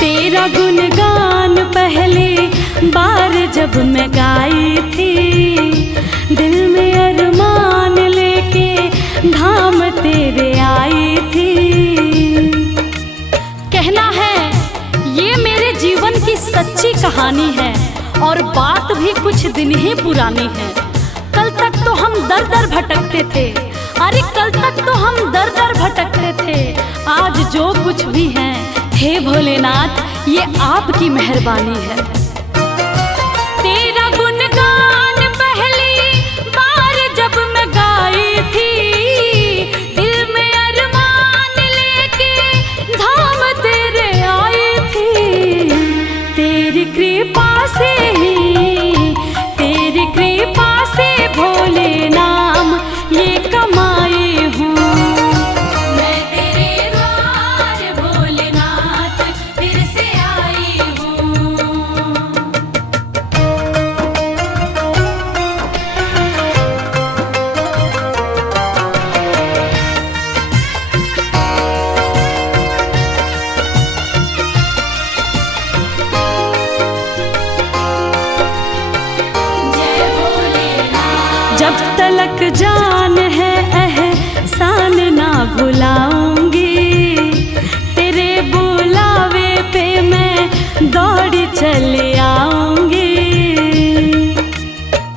तेरा गुणगान पहले बार जब मैं गाई थी, दिल में अरमान लेके धाम तेरे आई थी। कहना है ये मेरे जीवन की सच्ची कहानी है और बात भी कुछ दिन ही पुरानी है। कल तक तो हम दर दर भटकते थे, अरे कल तक तो हम दर दर भटकते थे। आज जो कुछ भी है हे भोलेनाथ ये आपकी मेहरबानी है। तेरा गुणगान पहली बार जब मैं गाई थी, दिल में अरमान लेके धाम तेरे आई थी। तेरी कृपा से ही, तेरी कृपा से भोले नाम ये कमाई हूँ। मैं तेरे द्वार भोलेनाथ फिर से आई हूँ। जब तलक जान है एहसान ना भुलाऊंगी, तेरे बुलावे पे मैं दौड़ी चले आऊंगी।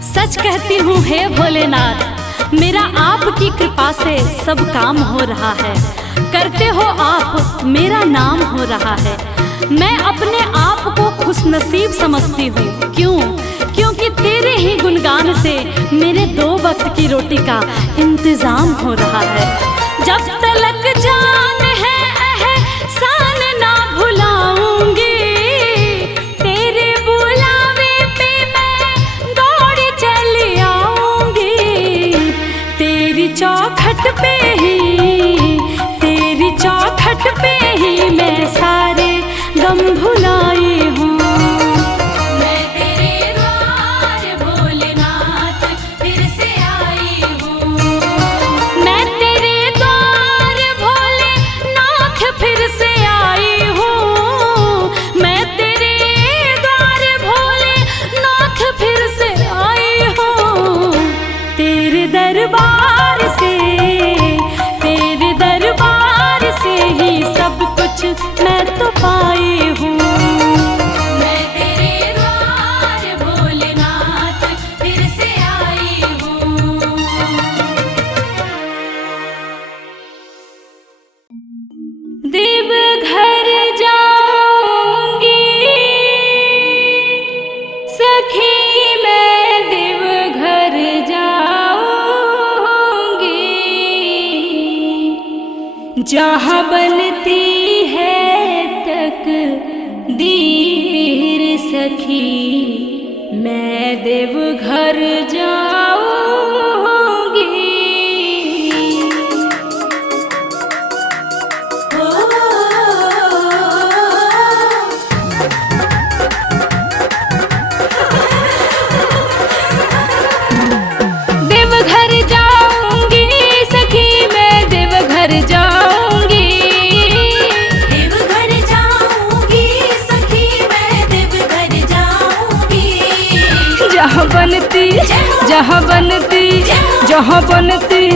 सच कहती हूँ हे भोलेनाथ मेरा आपकी कृपा से सब काम हो रहा है। करते हो आप मेरा नाम हो रहा है। मैं अपने आप को खुशनसीब समझती हूँ। क्यों? क्योंकि तेरे ही गुणगान से मेरे 2 वक्त की रोटी का इंतजाम हो रहा है। जब तलक जान है एहसान ना भुलाऊंगी, तेरे बुलावे पे मैं दौड़ी चली आऊंगी। तेरी चौखट पे ही, तेरी चौखट पे ही मैं सारे गम भुलाई हूँ। दरबार से, तेरे दरबार से ही सब कुछ मैं तो पाई हूँ। मैं तेरे द्वार भोलेनाथ फिर से आई हूँ। देवघर जाऊंगी सखी मैं, देवघर जहाँ बनती है तकदीर सखी मैं देवघर जाऊंगी। देवघर जाऊंगी सखी मैं, देवघर जाऊंगी। जहाँ बनती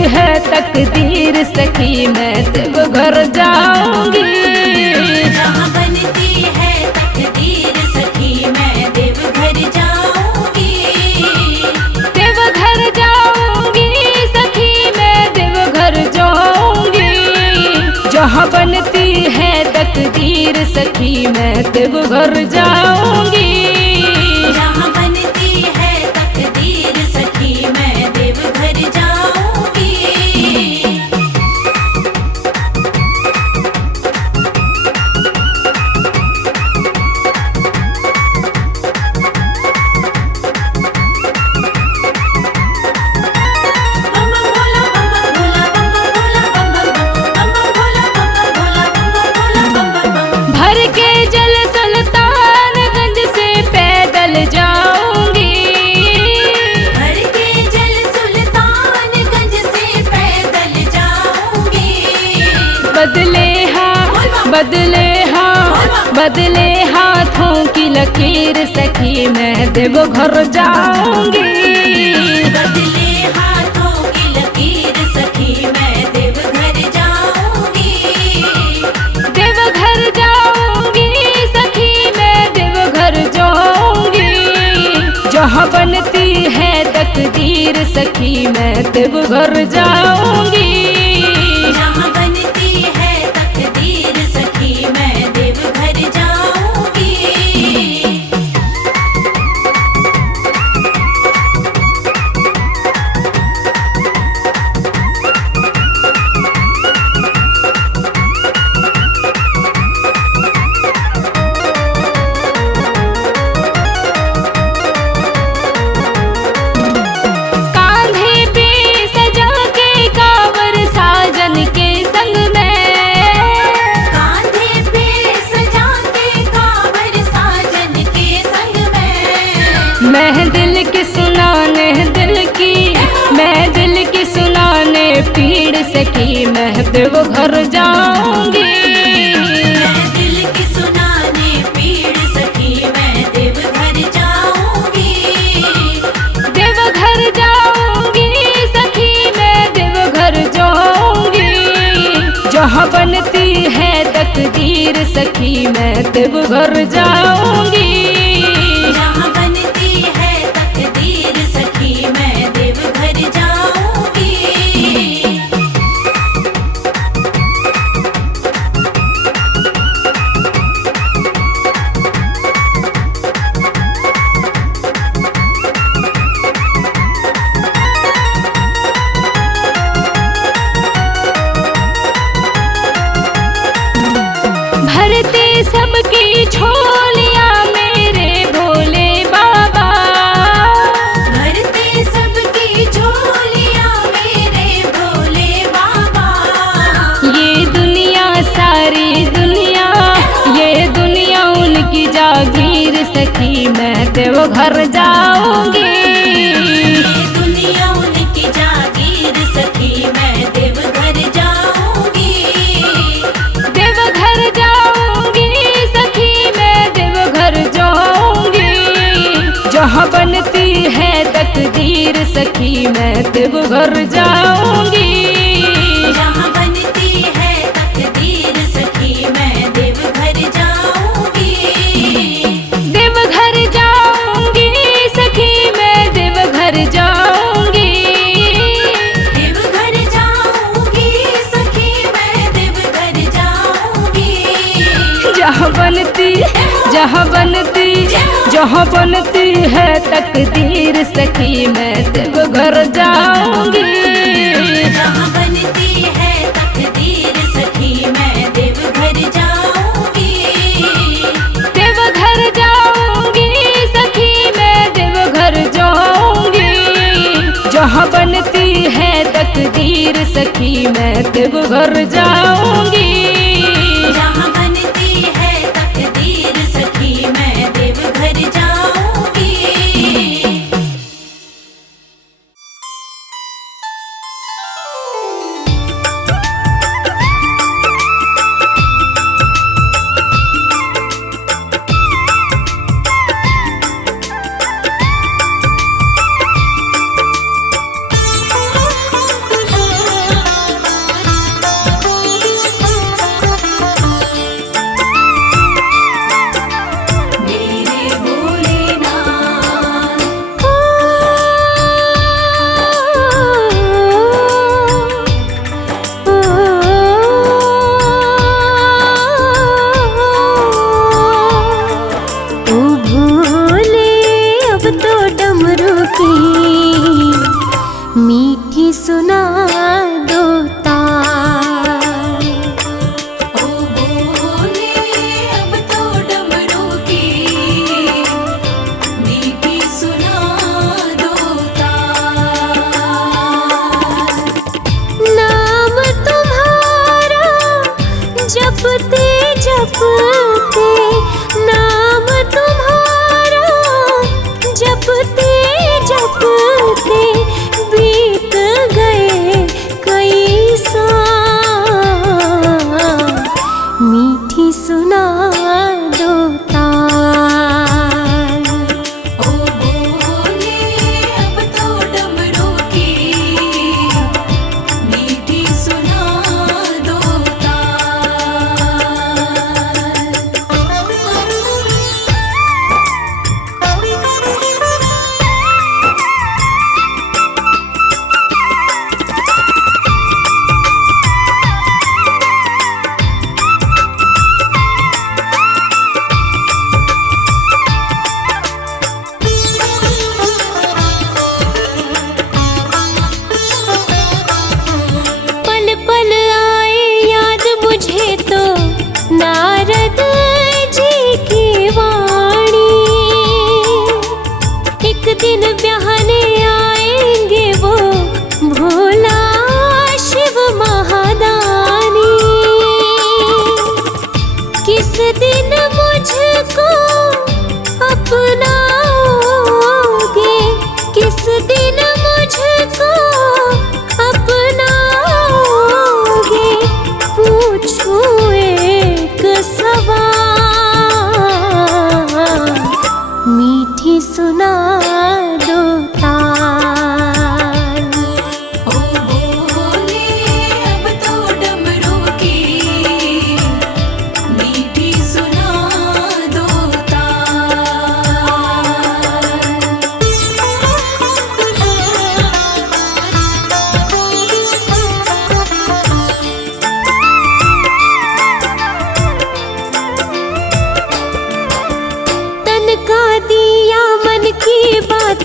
है तकदीर सखी मैं देवघर जाऊंगी। जहाँ बनती है तकदीर सखी मैं देवघर जाऊंगी। देवघर जाऊंगी सखी मैं, देवघर जाऊंगी। जहाँ बनती है तकदीर सखी मैं देवघर जाऊंगी। जहाँ बनती है तकदीर सखी मैं देवघर जाऊंगी। भर के जल सुल्तानगंज से पैदल जाऊंगी। भर के जल सुल्तानगंज से पैदल जाऊंगी। बदले हाँ बदले हाथों की लकीर सखी मैं देवघर जाऊंगी। बदले हाथों की लकीर सखी मैं देवघर जाऊंगी। देवघर जाऊंगी सखी मैं देवघर जाऊंगी। जहाँ बनती है तकदीर सखी मैं देवघर जाऊंगी। जहाँ बनती है तकदीर सखी मैं देवघर जाऊंगी। कांधे पे सजा के कांवर साजन के संग में। कांधे पे सजा के कांवर साजन के संग में। मैं दिल की सुनाने दिल की, मैं दिल की सुनाने पीड़ सखी मैं देवघर जाऊंगी। मैं दिल की सुनाने पीड़ सखी मैं देवघर जाऊंगी। देवघर जाऊंगी सखी मैं देवघर जाऊंगी। जहाँ बनती है तकदीर सखी मैं देवघर जाऊंगी। जहाँ बनती है तकदीर सखी मैं देवघर जाऊंगी। भरते सबकी झोलियां मेरे भोले बाबा। भरते सबकी झोलियां मेरे भोले बाबा। ये दुनिया सारी दुनिया, ये दुनिया उनकी जागीर सखी मैं देवघर जाऊंगी। ये दुनिया उनकी जागीर सखी मैं देवघर जाऊंगी। देवघर जाऊंगी सखी मैं देवघर जाऊंगी। जहाँ बनती है तकदीर सखी मैं देवघर जाऊंगी। जहाँ बनती है तकदीर सखी मैं देवघर जाऊंगी। देवघर जाऊंगी सखी मैं देवघर जाऊंगी। देवघर जाऊंगी सखी मैं देवघर जाऊंगी। जहाँ बनती, जहाँ बनती, जहाँ बनती है तकदीर सखी मैं देवघर जाऊंगी। जहाँ बनती है तकदीर सखी मैं देवघर जाऊंगी। देवघर जाऊंगी सखी मैं देवघर जाऊंगी। जहाँ बनती है तकदीर सखी मैं देवघर जाऊंगी। जहाँ बनती है तकदीर सखी मैं देवघर जाऊंगी।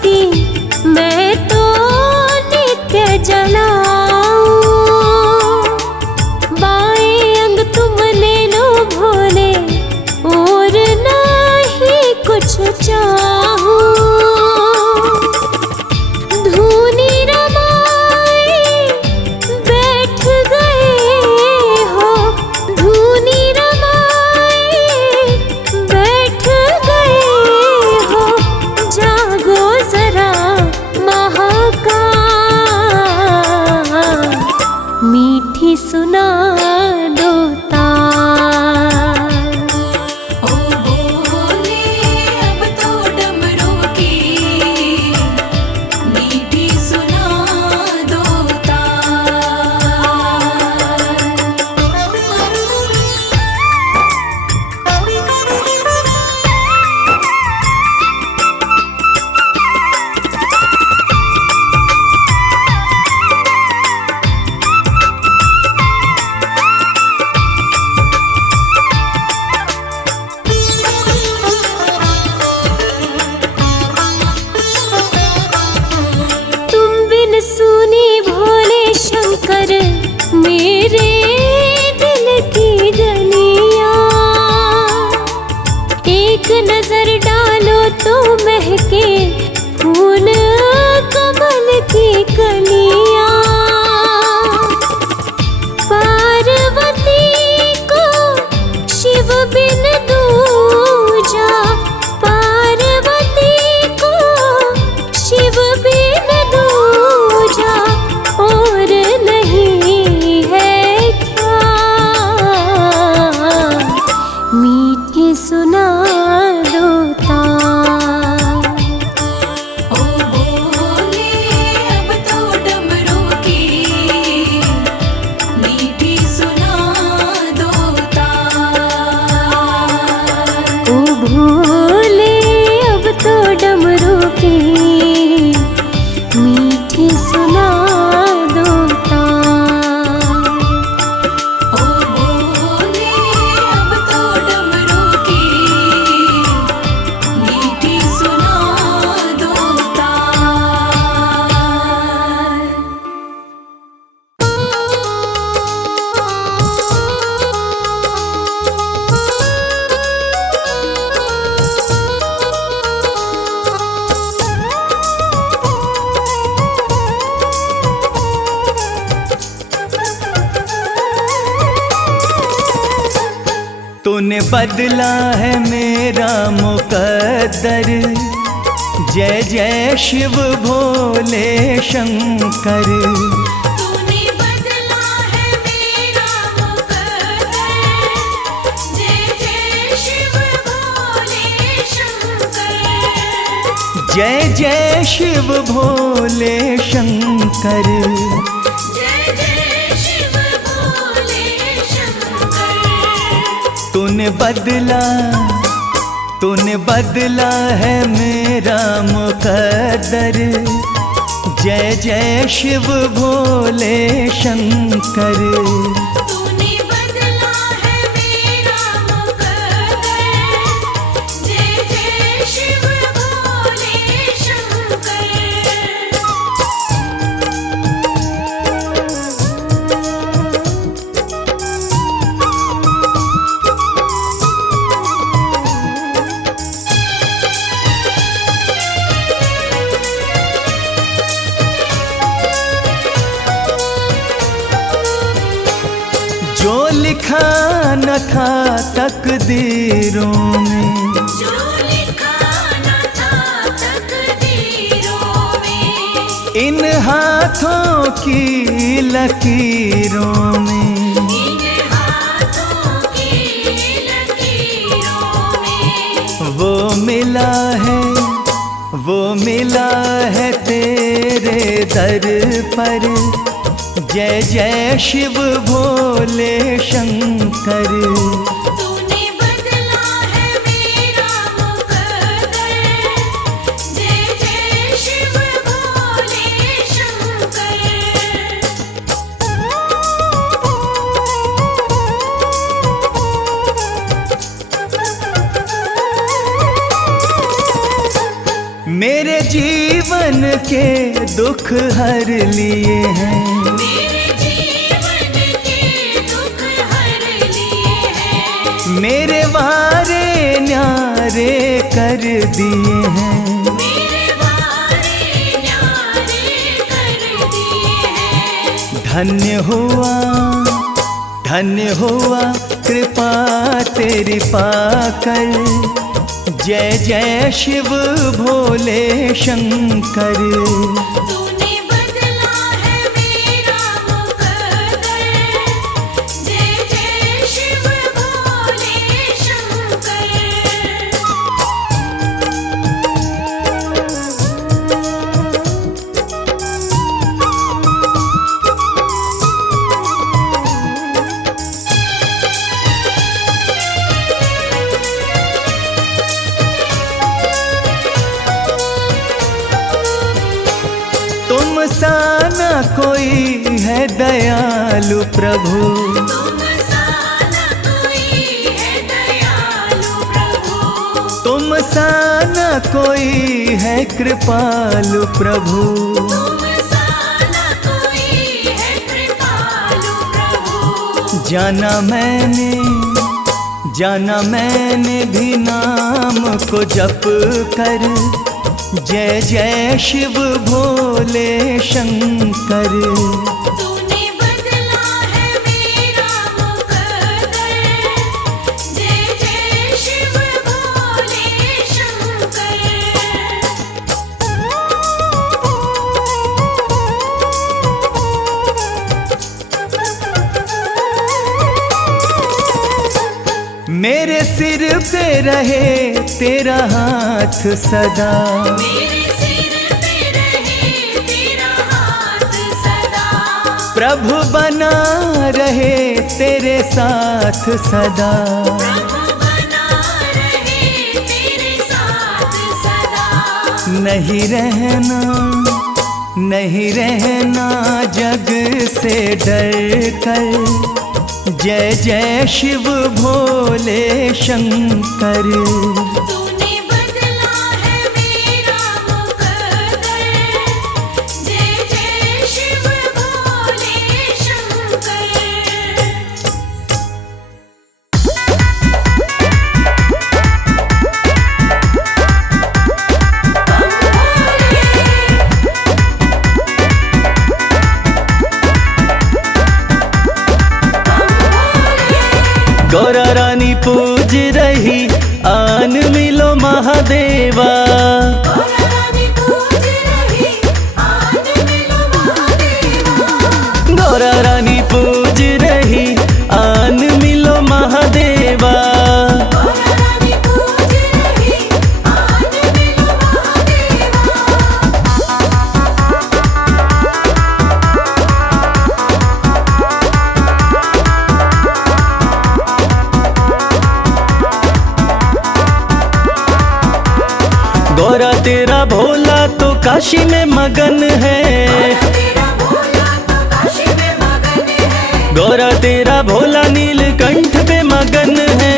बांसुरी मैं तो नित्य जलाऊं। बाएं अंग तुम ले लो भोले और नहीं कुछ चाहूं। धूनी रमाए बैठ गए हो, धूनी रमाए बैठ गए हो। जागो जरा महाकाल, मीठी सुना दो ताल। ओ भोले अब तो डमरू की मीठी सुना दो तुम बिन सुनी भोले शंकर मेरे दिल की गलियां। एक नजर डालो तो महके फूल कमल की कलियां। पार्वती को शिव बिन दूजा, पार्वती को शिव बिन दूजा और नहीं है क्या। मीठी सुना दो ताल। ओ भोले अब तो डमरू की मीठी सुना दो ओ भोले अब तो डमरू की मीठी सुना दो ताल। ओ भोले अब तो डमरू की मीठी सुना दो तूने बदला है मेरा मुकद्दर। जय जय शिव भोले शंकर। तूने बदला है मेरा मुकद्दर। जय जय शिव भोले शंकर। जय जय शिव भोले शंकर। जय जय शिव भोले शंकर। तूने बदला है मेरा मुकद्दर। जय जय शिव भोले शंकर। तूने बदला है मेरा मुकद्दर। जय जय शिव भोले शंकर। जो लिखा न था तकदीरों में, जो लिखा न था तकदीरों में। इन हाथों की लकीरों में, इन हाथों की लकीरों में। वो मिला है तेरे दर पर। जय जय शिव भोले शंकर। तूने बदला है मेरा मुकद्दर। जय जय शिव भोले शंकर। मेरे जीवन जीवन के दुख हर लिए हैं, मेरे जीवन के दुख हर लिए हैं, मेरे वारे न्यारे कर दिए हैं। मेरे वारे न्यारे कर दिए हैं। धन्य हुआ कृपा तेरी पाकर, जय जय शिव भोले शंकर। तूने बदला है मेरा मुकद्दर, जय जय शिव भोले शंकर। तुम सा न कोई है दयालु प्रभु, तुम सा न कोई है दयालु प्रभु, तुम सा न कोई है कृपालु प्रभु। तुम सा न कोई है कृपालु प्रभु। जाना मैंने भी नाम को जप कर, जय जय शिव भोले शंकर। तूने बदला है मेरा मुकद्दर, जय जय शिव भोले शंकर। मेरे सिर पे रहे तेरा हाथ सदा, मेरे सिर पे रहे तेरा हाथ सदा, प्रभु बना रहे तेरे साथ सदा। प्रभु बना रहे तेरे साथ सदा। नहीं रहना जग से डर कर, जय जय शिव भोले शंकर। तूने बदला है मेरा मुकद्दर, जय जय शिव भोले शंकर। गौरा रानी पूज रही आन मिलो महादेवा, गौरा रानी पूज रही आन मिलो महादेवा, गौरा रानी पूज रही आन मिलो महादेवा। गौरा रानी पूज रही आन मिलो महादेवा। गौरा तेरा भोला तो काशी में मगन है, तेरा भोला तो काशी में मगन है, गौरा तेरा भोला नीलकंठ पे मगन है।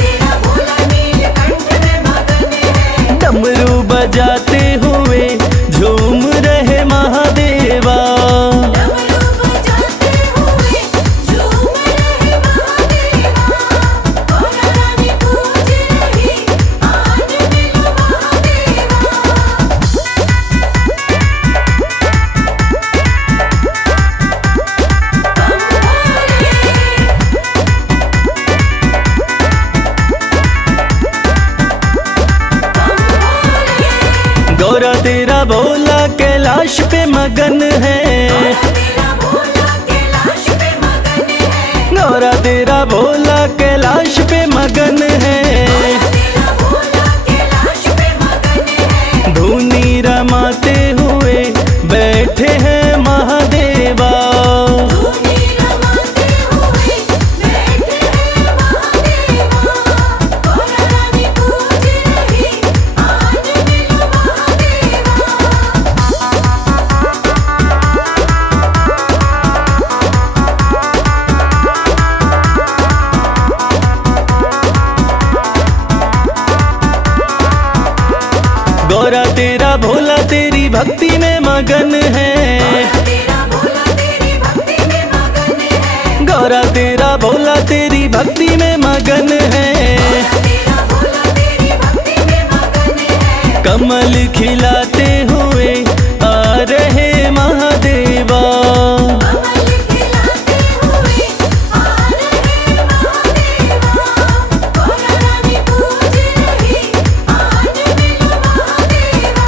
तेरा भोला नीलकंठ में मगन है। डमरू बजाते हुए झूम रहे महादेवा, डमरू बजाते हुए झूम रहे महादेवा। गौरा रानी पूज रही आन मिलो महादेवा। गौरा तेरा भोला कैलाश पे मगन है, तेरा भोला कैलाश पे मगन है। गौरा तेरा भोला कैलाश पे मगन है। तेरा भोला कैलाश पे मगन है। धूनी रमाते हुए बैठे हैं महादेवा, धूनी रमाते हुए बैठे हैं महादेवा। गौरा रानी पूज रही आन मिलो महादेवा। तेरी भक्ति में मगन है। तेरा भोला तेरी भक्ति में मगन है। गौरा तेरा भोला तेरी भक्ति में मगन है। तेरा भोला तेरी भक्ति में मगन है। कमल खिलाते हुए आ रहे महादेवा। कमल खिलाते हुए आ रहे महादेवा। गौरा रानी पूज रही आज मिलो महादेवा।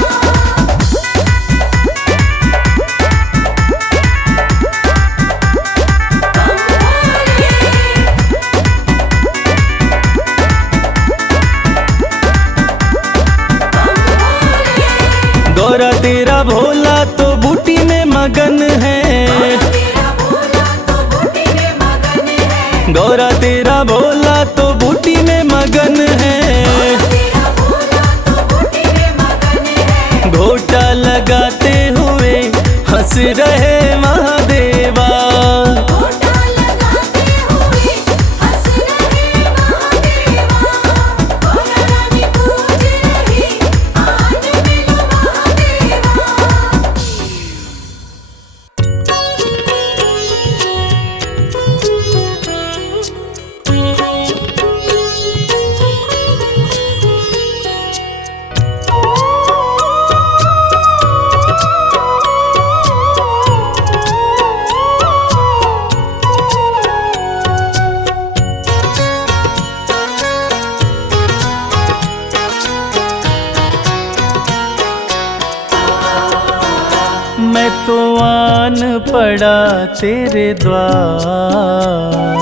गौरा तेरा भोला तो बूटी में मगन है। तेरा भोला तो बूटी में मगन है। गौरा तेरा भोला तो बूटी में मगन है। तेरा भोला तो बूटी में मगन है। घोटा लगाते हुए हंस रहे महादेवा। घोटा लगाते हुए हंस रहे महादेवा। गौरा रानी पूज रही आज मिलो महादेवा। मैं तो आन पड़ा तेरे द्वार।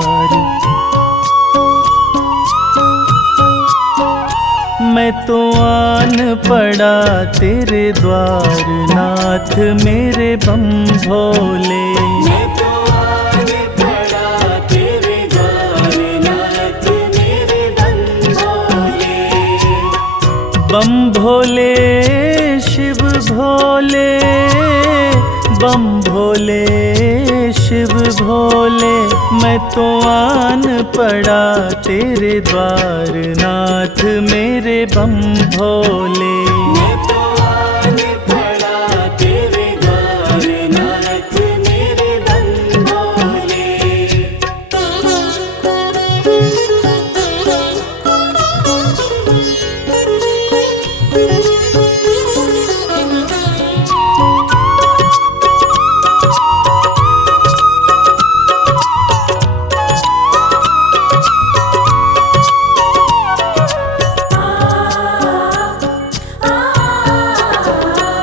मैं तो आन पड़ा तेरे द्वार नाथ मेरे बम भोले। मैं तो आन पड़ा तेरे द्वार नाथ मेरे बम भोले। बम भोले शिव भोले। बम भोले शिव भोले। मैं तो आन पड़ा तेरे द्वार नाथ मेरे बम भोले। मैं तो आन पड़ा तेरे द्वार नाथ मेरे बम भोले।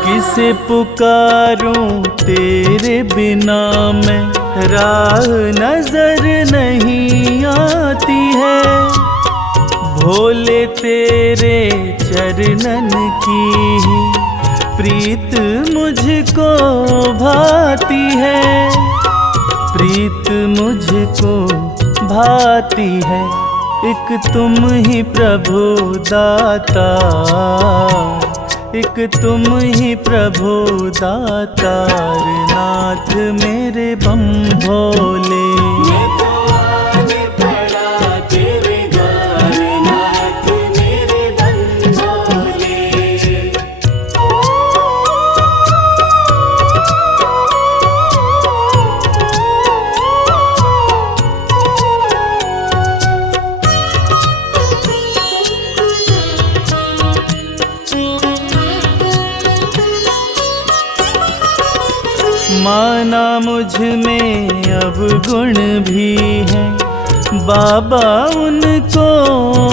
किसे पुकारूं तेरे बिना मैं राह नजर नहीं आती है। भोले तेरे चरणन की ही प्रीत मुझको भाती है। प्रीत मुझको भाती है। एक तुम ही प्रभु दाता। एक तुम ही प्रभु दातार नाथ मेरे बम भोले। मैं तो आन पड़ा तेरे द्वार नाथ मेरे बम भोले। माना मुझ में अब गुण भी है। बाबा उनको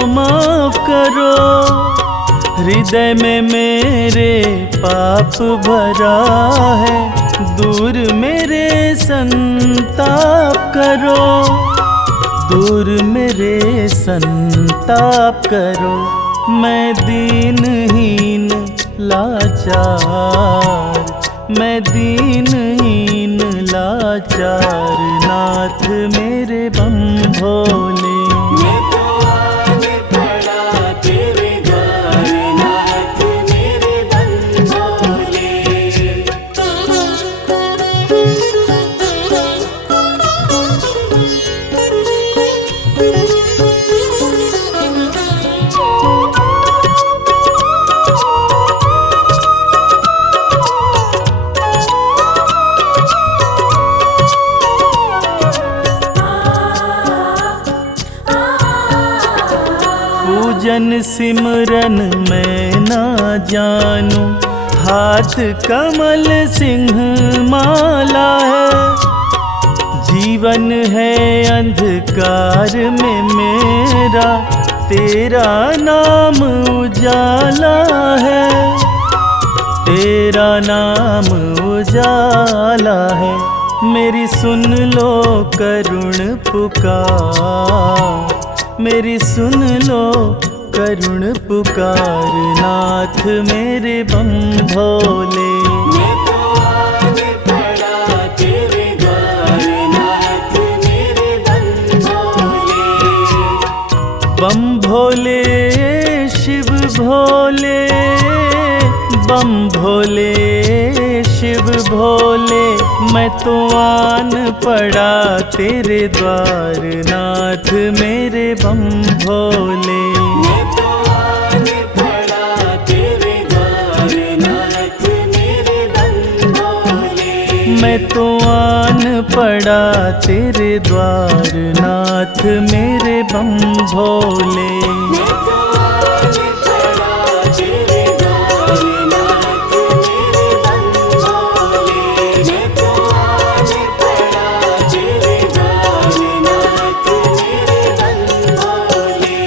माफ करो। हृदय में मेरे पाप भरा है। दूर मेरे संताप करो। दूर मेरे संताप करो। मैं दीनहीन लाचार। मैं दीनहीन लाचार नाथ मेरे बम भोले। मैं तो आन पड़ा तेरे द्वार नाथ मेरे बम भोले। सिमरन मैं ना जानूं, हाथ कमल सिंह माला है। जीवन है अंधकार में मेरा, तेरा नाम उजाला है, तेरा नाम उजाला है। मेरी सुन लो करुण पुकार, मेरी सुन लो करुण पुकार, नाथ मेरे बम भोले। मैं तो आज पड़ा तेरे द्वार, नाथ मेरे बम भोले। बम भोले शिव भोले, बम भोले शिव भोले, मैं तो आन पड़ा तेरे द्वार, नाथ मेरे बम भोले। मैं तो आज पड़ा तेरे द्वार, नाथ मेरे बम भोले। मैं तो आन पड़ा तेरे द्वार, नाथ मेरे बम भोले। मैं तो आज पड़ा तेरे द्वार, नाथ मेरे बम भोले। मैं तो आज पड़ा तेरे द्वार, नाथ मेरे बम भोले।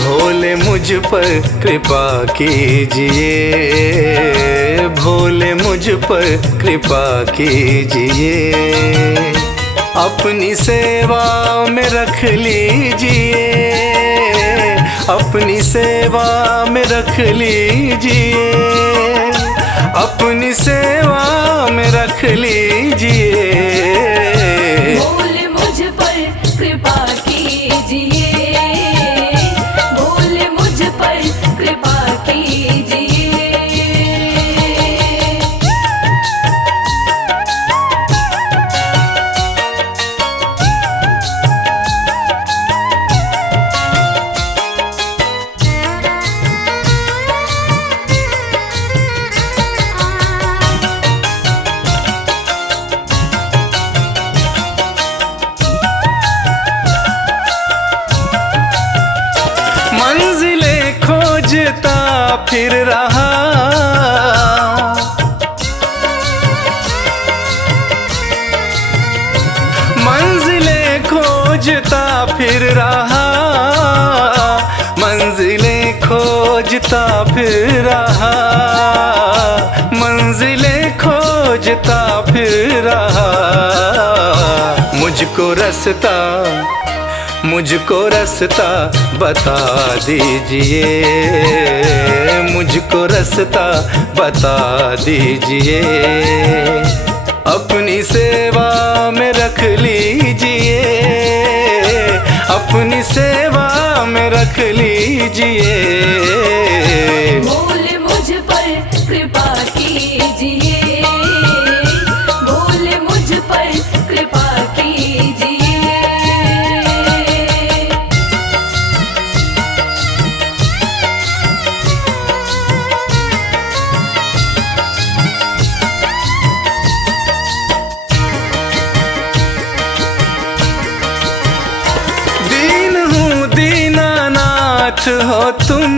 भोले मुझ पर कृपा कीजिए, भोले मुझ पर कृपा कीजिए, अपनी सेवा में रख लीजिए, अपनी सेवा में रख लीजिए, अपनी सेवा में रख लीजिए। भोले मुझ पर कृपा कीजिए, भोले मुझ पर कृपा कीजिए। मंजिलें खोजता फिर रहा, मंजिलें खोजता फिर रहा, मंजिलें खोजता फिर रहा, मंजिलें खोजता फिर रहा। मुझको रास्ता, मुझको रास्ता बता दीजिए, मुझको रास्ता बता दीजिए, अपनी सेवा में रख लीजिए, अपनी सेवा में रख लीजिए। भोले मुझ पर कृपा कीजिए। दीन हूँ दीनानाथ हो तुम,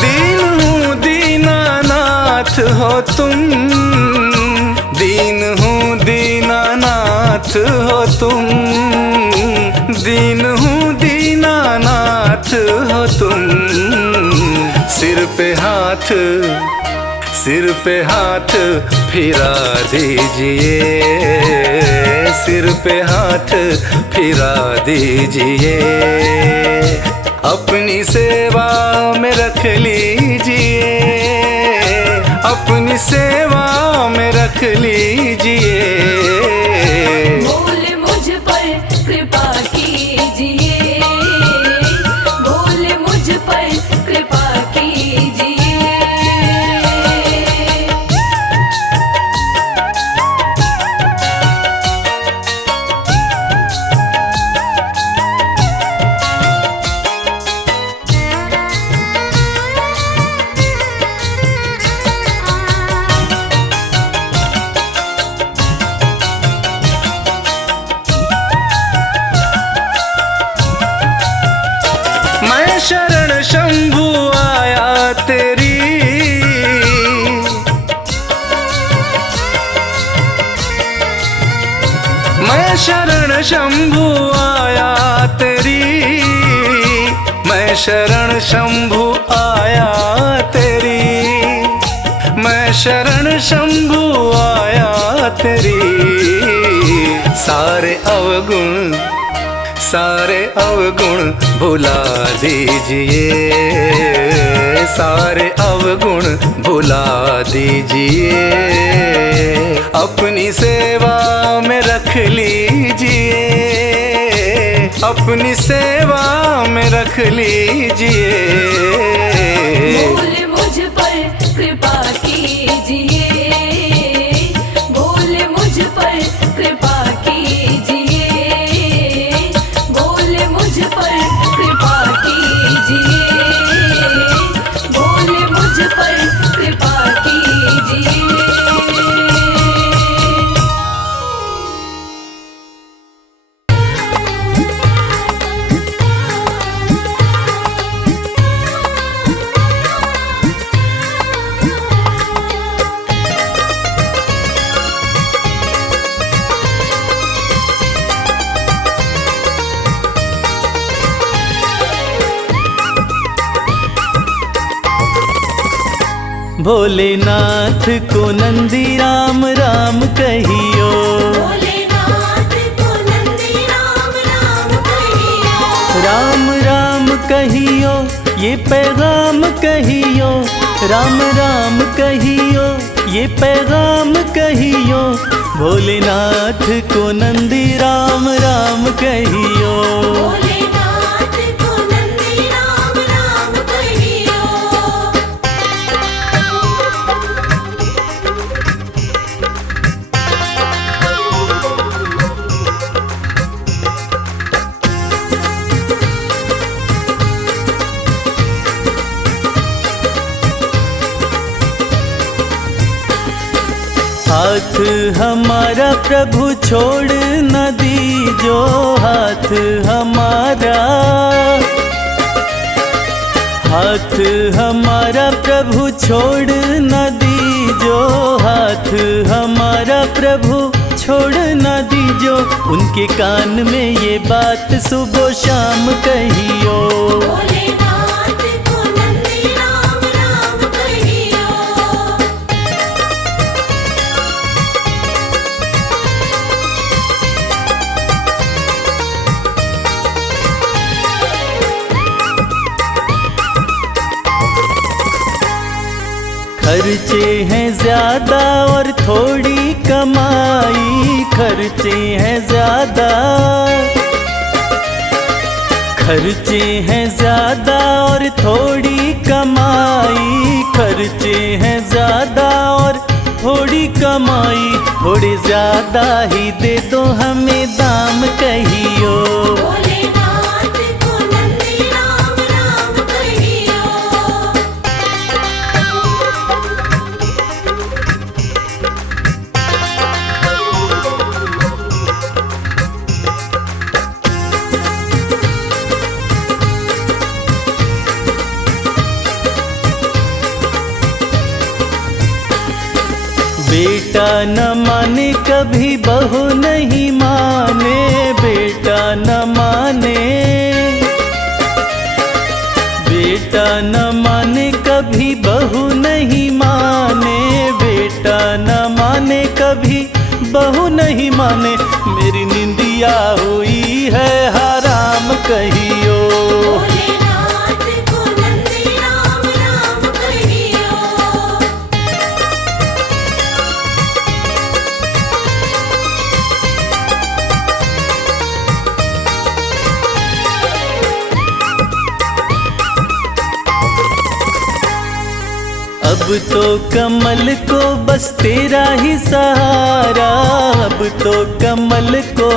दीन हूँ दीनानाथ हो तुम, दीन हूँ दीनानाथ हो तुम, दीन हूँ दीनानाथ हो तुम। सिर पे हाथ, सिर पे हाथ फिरा दीजिए, सिर पे हाथ फिरा दीजिए, अपनी सेवा में रख लीजिए, अपनी सेवा में रख लीजिए। भोले मुझ पर कृपा कीजिए। शंभु आया तेरी, मैं शरण शंभु आया तेरी, मैं शरण शंभु आया तेरी। सारे अवगुण भुला दीजिए, सारे अवगुण भुला दीजिए, अपनी सेवा में रख लीजिए, अपनी सेवा में रख लीजिए। बोले मुझ पर कृपा कीजिए, बोले मुझ पर कृपा कीजिए, बोले मुझ पर कृपा कीजिए, बोले मुझ पर कृपा कीजिए। भोलेनाथ को नंदी राम राम कहियो, भोलेनाथ को नंदी राम राम कहियो, राम राम कहियो ये पैगाम कहियो, राम राम कहियो ये पैगाम कहियो। भोलेनाथ को नंदी राम राम कहियो, भोलेनाथ को नंदी राम राम कहियो। हाथ हमारा प्रभु छोड़ न दीजो, हाथ हमारा, हाथ हमारा प्रभु छोड़ न दीजो, हाथ हमारा प्रभु छोड़ न दीजो। उनके कान में ये बात सुबह शाम कहियो, भोलेनाथ को नंदी राम राम कहियो। खर्चे हैं ज्यादा और थोड़ी कमाई, खर्चे हैं ज्यादा, खर्चे हैं ज्यादा और थोड़ी कमाई, खर्चे हैं ज्यादा और थोड़ी कमाई। थोड़े ज्यादा ही दे दो हमें दाम कहियो, भोलेनाथ को नंदी राम राम कहियो। बेटा न माने कभी बहू नहीं माने, बेटा न माने, बेटा न माने कभी बहू नहीं माने, बेटा न माने कभी बहू नहीं माने। मेरी निंदिया हुई है हराम कहियो, भोलेनाथ को नंदी राम राम कहियो। अब तो कमल को बस तेरा ही सहारा, अब तो कमल को,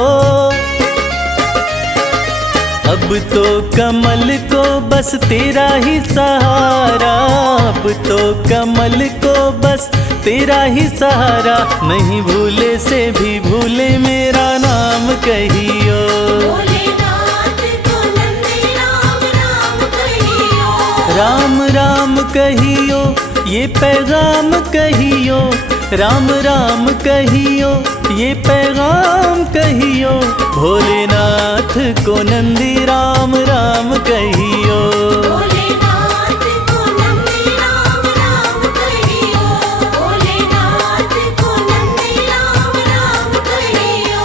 अब तो कमल को बस तेरा ही सहारा, अब तो कमल को बस तेरा ही सहारा। नहीं भूले से भी भूले मेरा नाम कहियो, भोलेनाथ को नंदी राम राम कहियो। राम राम कहियो ये पैगाम कहियो, राम राम कहियो, ये पैगाम कहियो, भोलेनाथ को नंदी राम राम कहियो। भोलेनाथ को नंदी राम राम कहियो, भोलेनाथ को नंदी राम राम कहियो।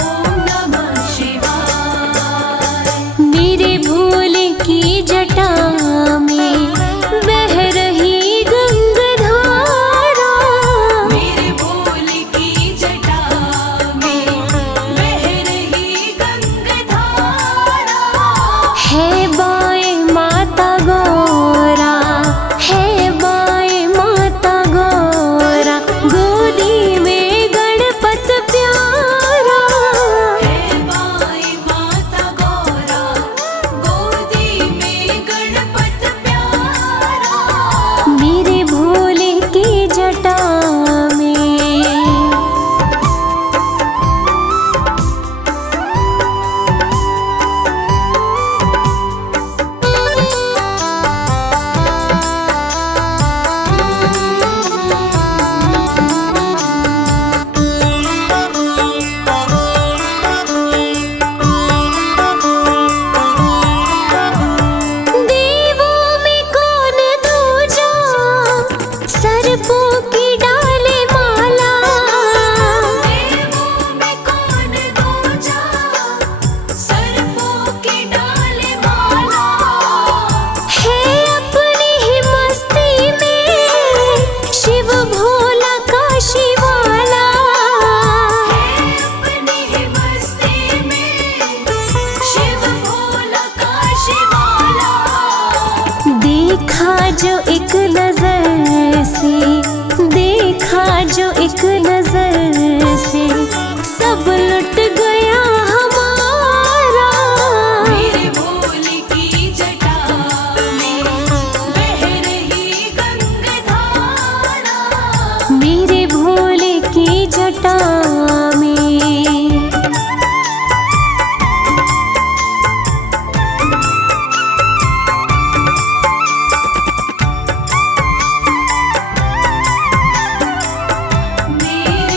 ओम नमः शिवाय। मेरे भोले की जटा में बह रही गंगाधारा। मेरे भोले की जटा में बह रही गंगाधारा। है बाएं माता गौरा, है बाएं माता गौरा, गोदी में गणपत प्यारा। है बाई माता गौरा, गोदी में गणपत प्यारा। मेरे भोले की जटा में देवों में कौन दूजा, सर्पों की डाले माला। देवों में कौन दूजा, सर्पों की डाले माला। है अपनी ही मस्ती में शिव भोला काशी वाला। अपनी ही मस्ती में शिव भोला काशी वाला। देखा जो एक नजर से, देखा जो एक नजर से, सब लुट गया हमारा। मेरे भोले की जटा में बह रही गंगाधारा। मेरे भोले की जटा में मेरे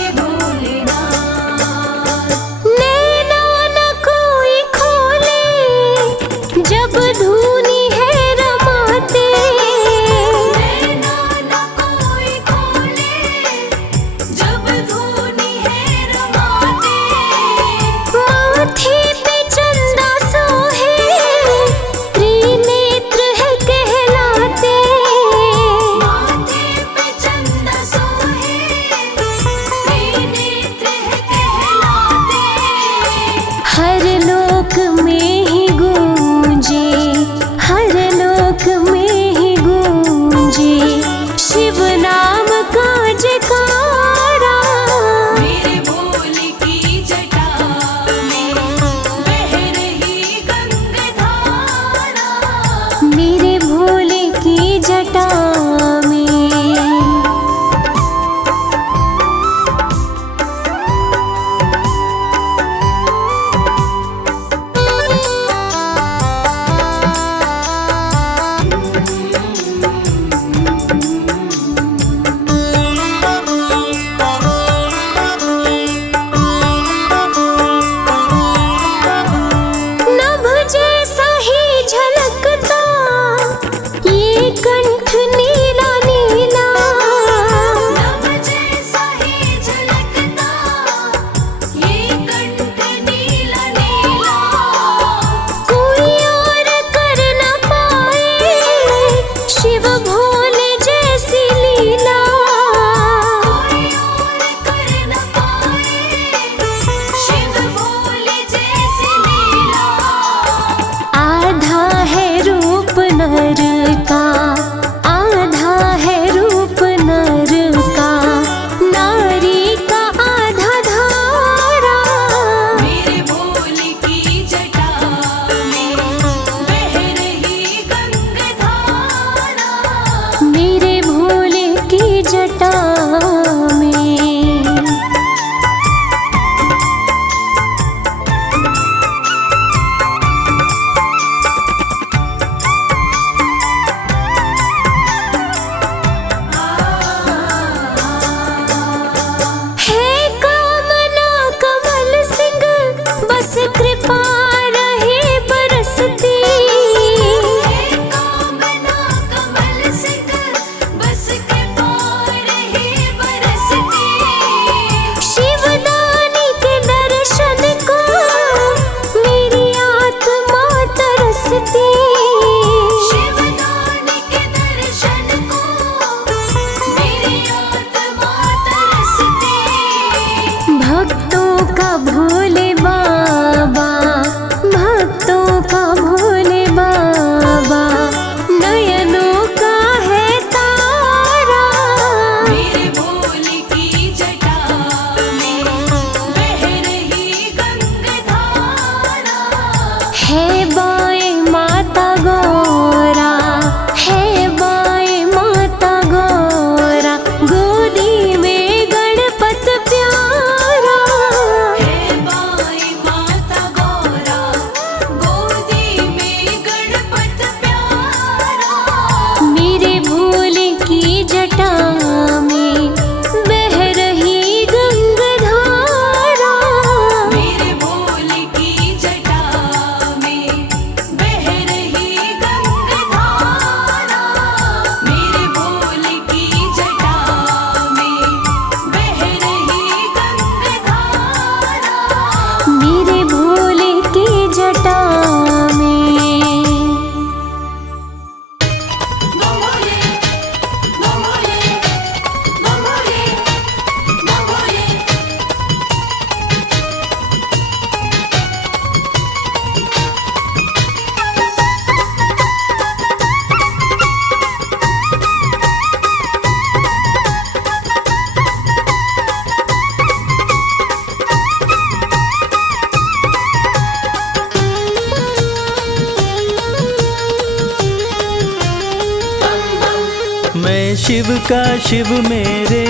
शिव का शिव मेरे,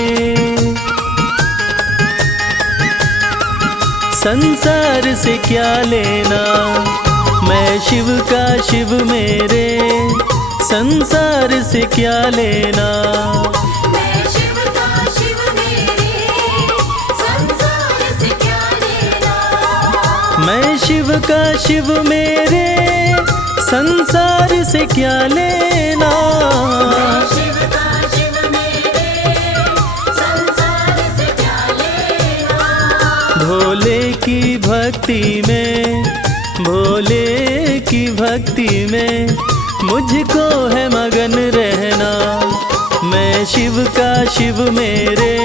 संसार से क्या लेना। मैं शिव का शिव मेरे, संसार से क्या लेना। मैं शिव का शिव मेरे, संसार से क्या लेना। मैं शिव का शिव मेरे, संसार से क्या लेना। शिव का शिव मेरे, संसार से क्या लेना। भोले की भक्ति में, भोले की भक्ति में मुझको है मगन रहना। मैं शिव का शिव मेरे,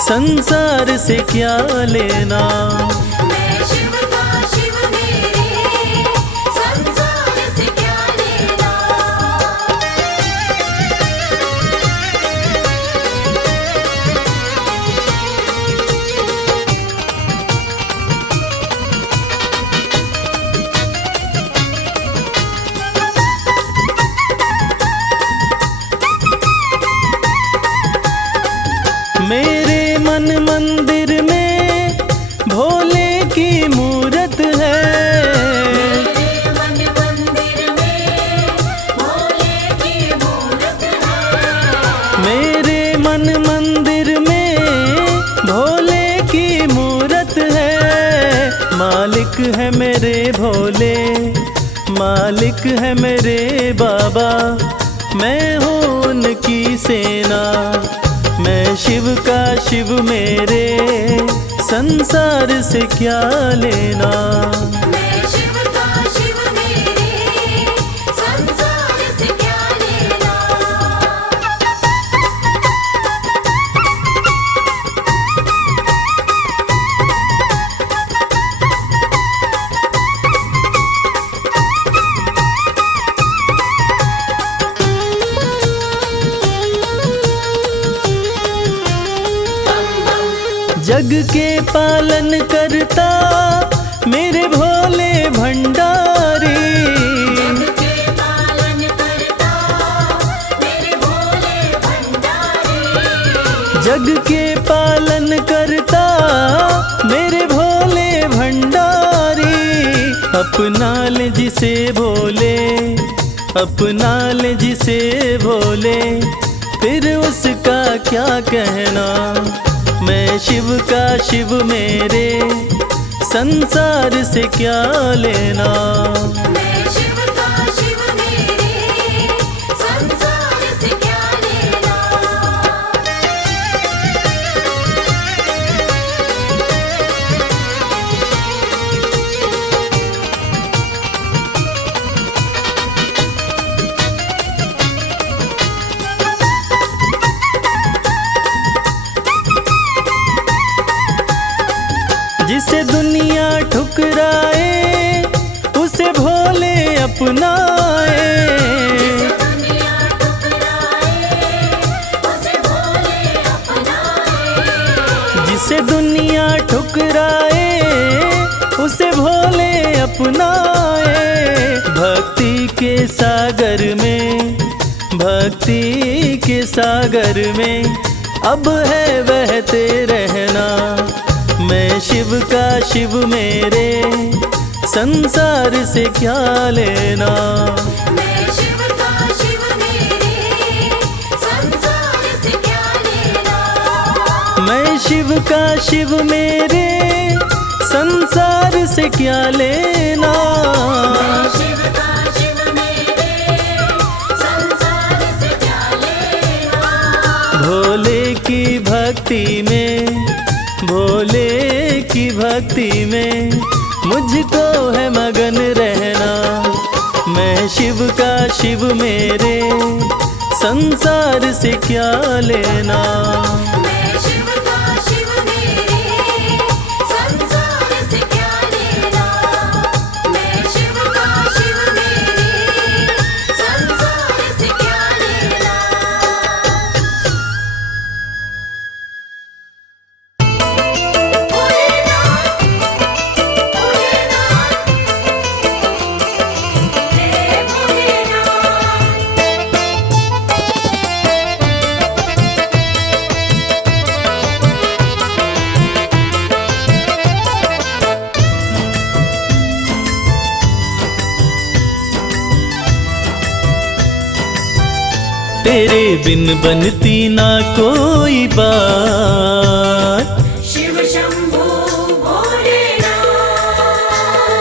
संसार से क्या लेना। मैं शिव का शिव मेरे, संसार से क्या लेना। मेरे मन मंदिर में भोले की मूरत है। मेरे मन मंदिर में भोले की मूरत है। मेरे मन मंदिर में भोले की मूरत है। मालिक है मेरे भोले, मालिक है मेरे बाबा, मैं हूँ उनकी सेना। मैं शिव का शिव मेरे, संसार से क्या लेना। मैं शिव का शिव मेरे, संसार से क्या लेना। जग के पालन करता मेरे भोले भंडारी। के पालन करता मेरे भोले भंडारी। जग के पालन करता मेरे भोले भंडारी। अपना ले जिसे भोले, अपना ले जिसे भोले, फिर उसका क्या कहना। मैं शिव का शिव मेरे, संसार से क्या लेना। मैं शिव का शिव मेरे, संसार से क्या लेना। जिसे दुनिया ठुकराए उसे भोले अपनाए। दुनिया ठुकराए उसे भोले अपनाए। जिसे दुनिया ठुकराए उसे भोले अपनाए। भक्ति के सागर में, भक्ति के सागर में अब है बहते रहना। मैं शिव का शिव मेरे, संसार से क्या लेना। मैं शिव का शिव मेरे, संसार से क्या लेना। मैं शिव का शिव मेरे, संसार से क्या लेना। मैं शिव का शिव मेरे, संसार से क्या लेना। भोले की भक्ति में, भोले की भक्ति में मुझको है मगन रहना। मैं शिव का शिव मेरे, संसार से क्या लेना। मैं शिव का शिव मेरे, संसार से क्या लेना। मैं शिव का शिव मेरे, संसार से क्या लेना। भोलेनाथ, भोलेनाथ, हे भोलेनाथ। तेरे बिन बनती ना कोई बात, शिव शंभू भोलेनाथ।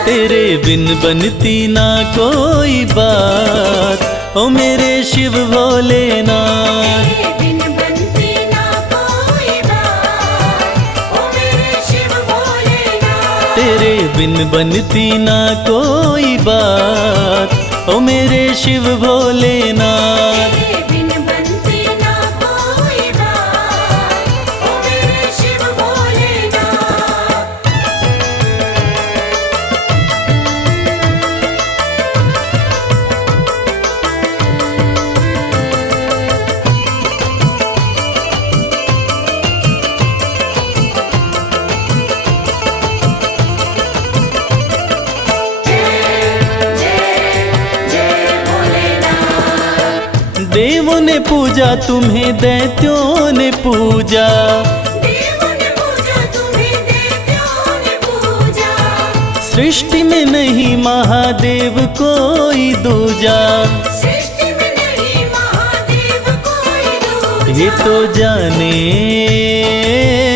तेरे बिन बनती ना कोई बात, ओ मेरे शिव भोलेनाथ। तेरे बिन बनती ना कोई बात, ओ मेरे शिव भोलेनाथ। तेरे बिन बनती ना कोई बात, ओ मेरे शिव भोलेनाथ। तेरे बिन बनती ना कोई बात, ओ मेरे शिव भोलेनाथ। देवों ने पूजा तुम्हें, दैत्यों ने पूजा, देवों ने पूजा तुम्हें, दैत्यों ने पूजा। सृष्टि में नहीं महादेव कोई दूजा। सृष्टि में नहीं महादेव कोई दूजा। ये तो जाने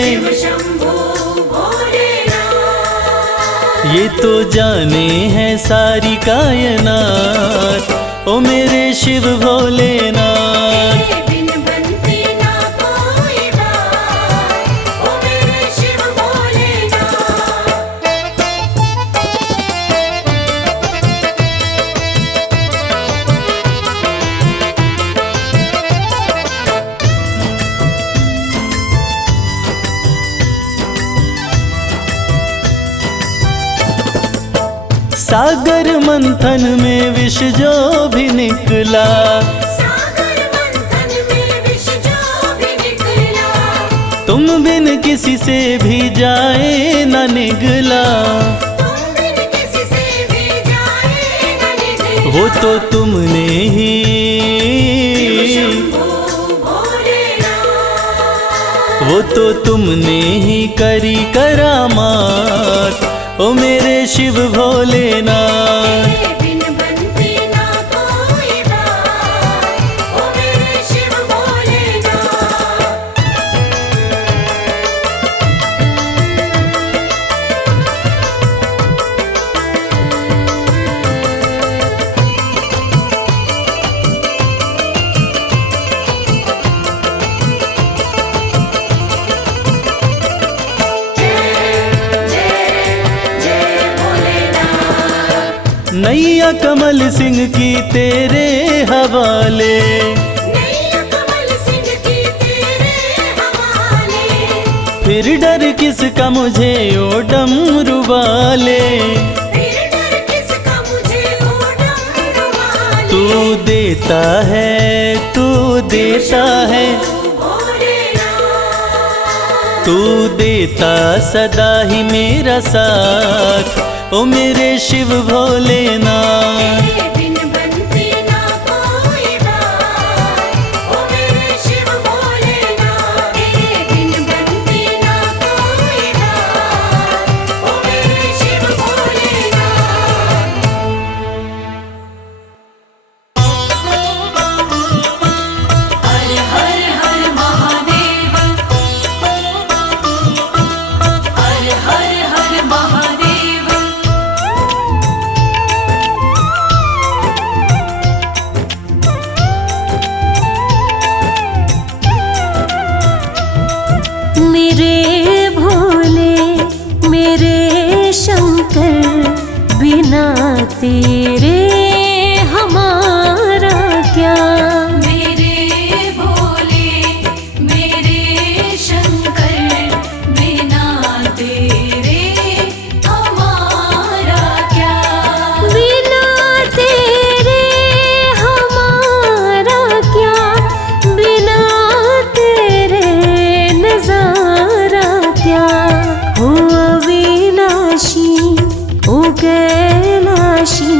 शिव शंभू भोलेनाथ। ये तो जाने है सारी कायनात, ओ मेरे शिव भोलेनाथ। तेरे बिन बनती ना कोई बात, ओ मेरे शिव भोलेनाथ। सागर मंथन में विष जो भी निकला, सागर मंथन में विष जो भी निकला। तुम बिन किसी से भी जाए न निगला। तुम बिन किसी से भी जाए न निकला। वो तो तुमने ही, शंभू भोलेनाथ। वो तो तुमने ही करी करामात, ओ मेरे शिव भोलेनाथ। तेरे बिन बनती ना कोई बात, ओ मेरे शिव भोलेनाथ। नैया कमल सिंह की तेरे हवाले, नैया कमल सिंह की तेरे हवाले। फिर डर किसका मुझे ओ डमरू वाले। फिर डर किसका मुझे ओ डमरू वाले। तू देता है, तू देता है, भोलेनाथ। तू देता सदा ही मेरा साथ, ओ मेरे शिव भोलेनाथ। तेरे बिन बनती ना कोई बात, ओ मेरे शिव भोलेनाथ। तेरे बिन बनती ना कोई बात, ओ मेरे शिव भोलेनाथ। हर हर हर महादेव, हर हर हर महादेव। मेरे भोले मेरे शंकर, बिना तेरे हमारा क्या। मेरे भोले मेरे शंकर, बिना तेरे हमारा क्या। बिना तेरे हमारा क्या, बिना तेरे नजारा क्या। ओ अविनाशी, ओ कैलाशी,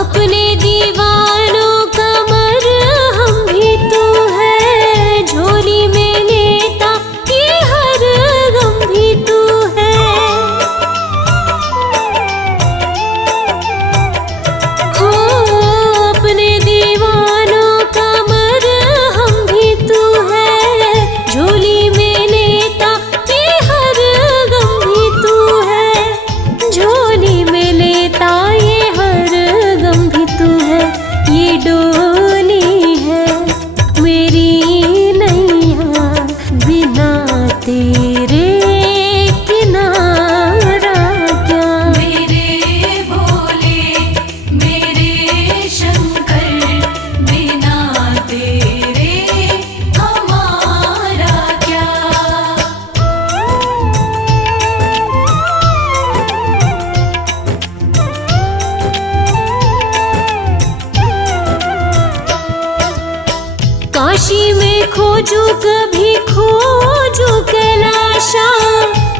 अपने दीवानों का मरहम भी तू है, झोली में लेता ये हर गम भी तू है। हो अपने दीवानों का मरहम भी तू है, झोली में लेता ये हर गम भी तू है, झोली में लेता ये हर गम भी तू है। ये डोली है मेरी नैया, बिना तेरे किनारा क्या। मेरे भोले मेरे शंकर, बिना तेरे हमारा क्या। काशी में खोजू कभी खोजू कैलाशा,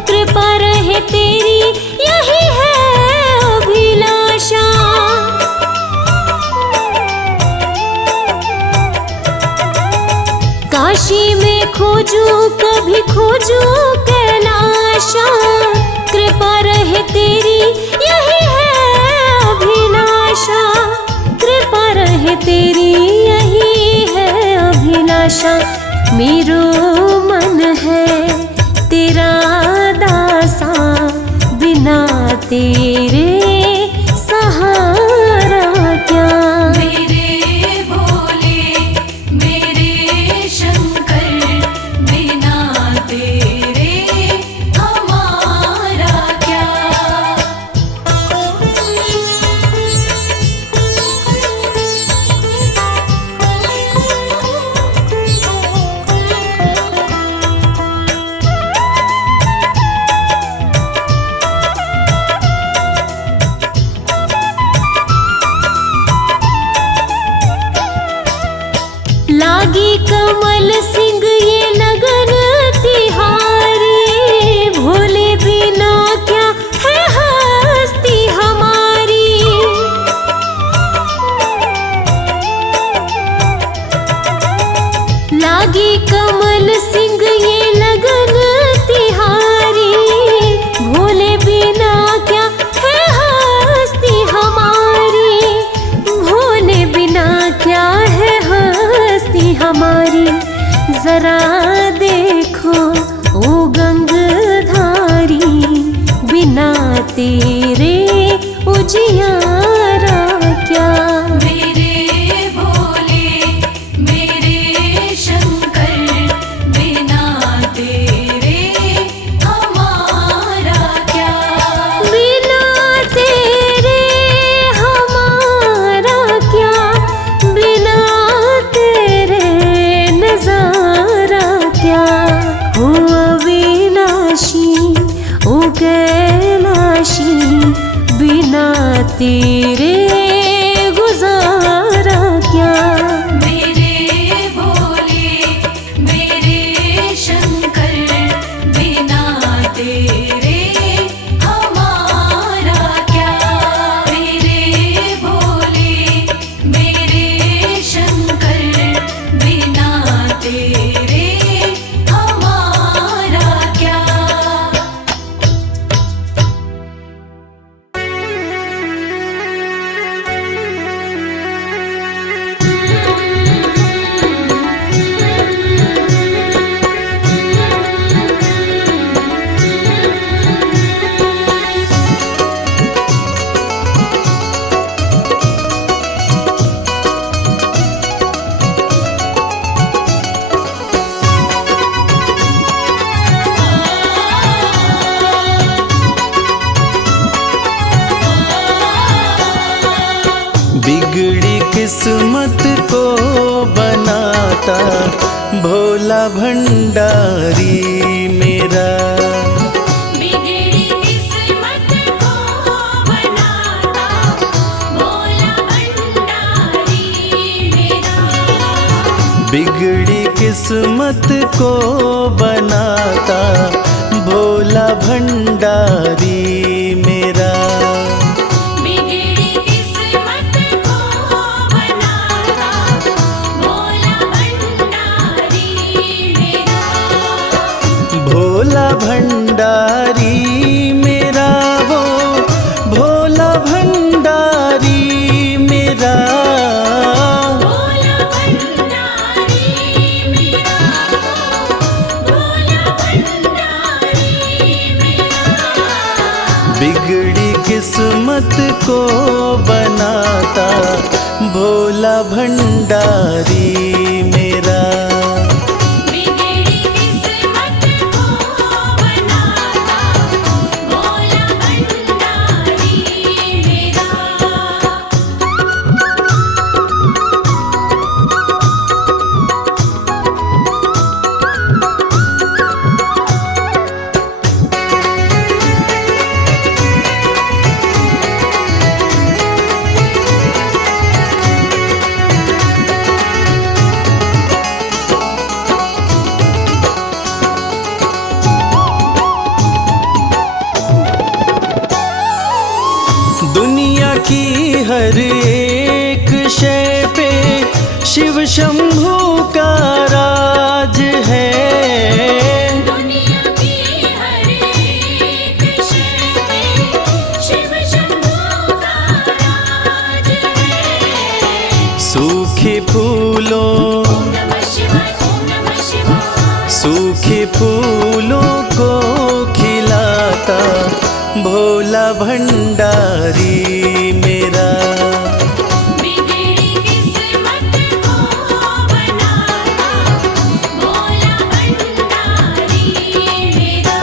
कृपा रहे तेरी यही है अभिलाषा। काशी में खोजू कभी खोजू कैलाशा, कृपा रहे तेरी यही है अभिलाषा, कृपा रहे तेरी यही है अभिलाषा। मेरो मन है तेरा दासा, बिना तेरे सहारा क्या। मेरे भोले मेरे शंकर, बिना तेरे हमारा क्या। लागी कमल सिंह ये लगन तिहारी, भोले बिना क्या है हस्ती हमारी। लागी कमल सिंह ये लगन तिहारी, भोले बिना क्या है हस्ती हमारी, भोले बिना क्या है हस्ती हमारी। जरा देखो ओ गंगधारी, बिना तेरे उजियारा क्या। मेरे भोले मेरे शंकर, बिना तेरे हमारा क्या। बिना तेरे हमारा क्या, बिना तेरे नजारा क्या। हो अविनाशी ओ कैलाशी, बिना तेरे गुजारा क्या। मेरे भोले मेरे शंकर, बिना तेरे हमारा क्या। मेरे भोले मेरे शंकर, बिना तेरे हमारा क्या। बिगड़ी किस्मत को बनाता भोला भंडारी मेरा। बिगड़ी किस्मत को बनाता भोला भंडारी मेरा। बिगड़ी किस्मत को बनाता भोला भंडारी मेरा। बिगड़ी किस्मत भंडारी मेरा वो भोला भंडारी मेरा। भोला भंडारी मेरा, भोला भंडारी मेरा। बिगड़ी किस्मत को बनाता भोला भंडारी मेरा। बिगड़ी किस्मत को बनाता भोला भंडारी मेरा। दुनिया की हर एक शय पे शिव शंभू का राज है। दुनिया की हर एक शय पे शिव शंभू का राज है। सूखे फूलों ओम नमः शिवाय, ओम नमः शिवाय। सूखे फूलों को खिलाता भोला भंडारी मेरा। बिगड़ी किस्मत को बनाता भोला भंडारी मेरा।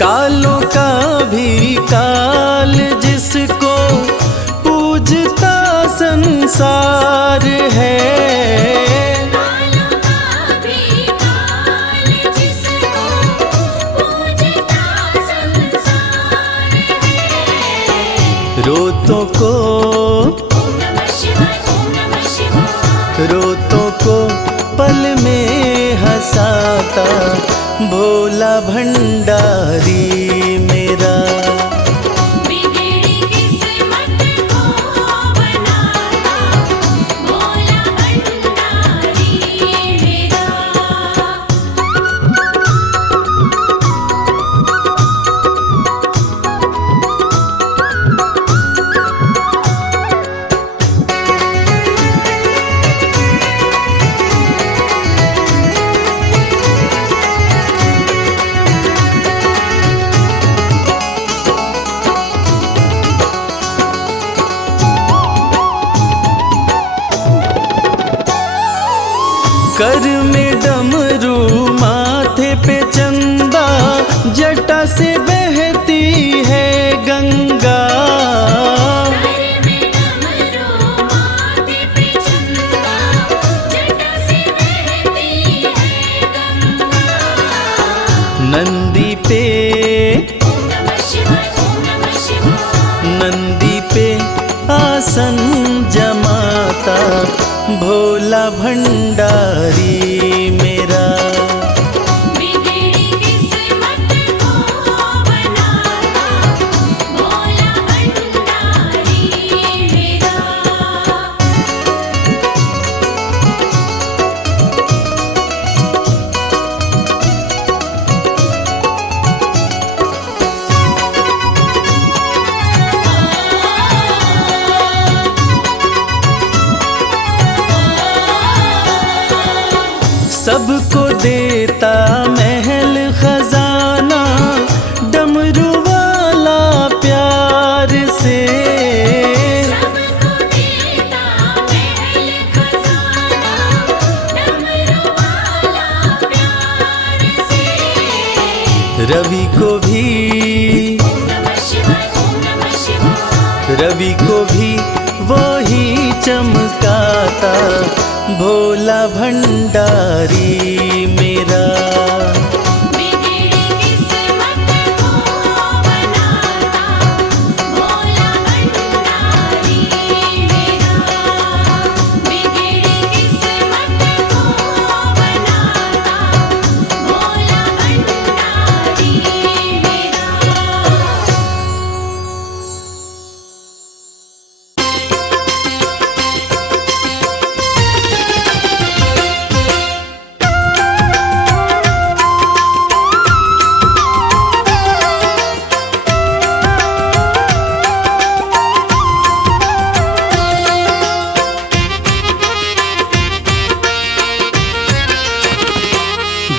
कालों का भी काल जिसको पूजता संसार है। कालों का भी काल जिसको पूजता संसार है। रोतों को ओम नमः शिवाय, ओम नमः शिवाय। रोतों को पल में हंसाता भोला भंडारी मेरा। बिगड़ी किस्मत को बनाता भोला भंडारी मेरा। कर में डमरू माथे पे चंदा जटा से बहती है गंगा। सर में डमरू माथे पे चंदा जटा से बहती है गंगा। नंदी पे ओम नमः शिवाय, ओम नमः शिवाय। नंदी पे आसन जमाता भोला भंडारी मेरा। बिगड़ी किस्मत को बनाता भोला भंडारी मेरा। सबको देता महल खजाना डमरू वाला प्यार से। सबको देता महल खजाना डमरू वाला प्यार से। रवि को भी ओम नमः शिवाय, ओम नमः शिवाय। रवि को भी वो ही चमकाता भोला भंडारी मेरा। बिगड़ी किस्मत को बनाता भोला भंडारी मेरा। बिगड़ी किस्मत को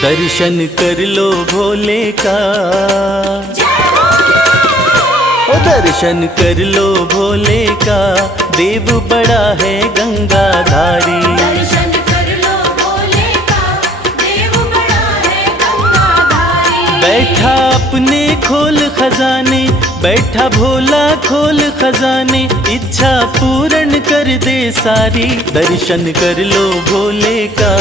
दर्शन कर लो भोले का, ओ दर्शन कर लो भोले का, देव बड़ा है गंगाधारी। दर्शन कर लो भोले का, देव बड़ा है गंगाधारी। बैठा अपने खोल खजाने, बैठा भोला खोल खजाने, इच्छा पूर्ण कर दे सारी। दर्शन कर लो भोले का,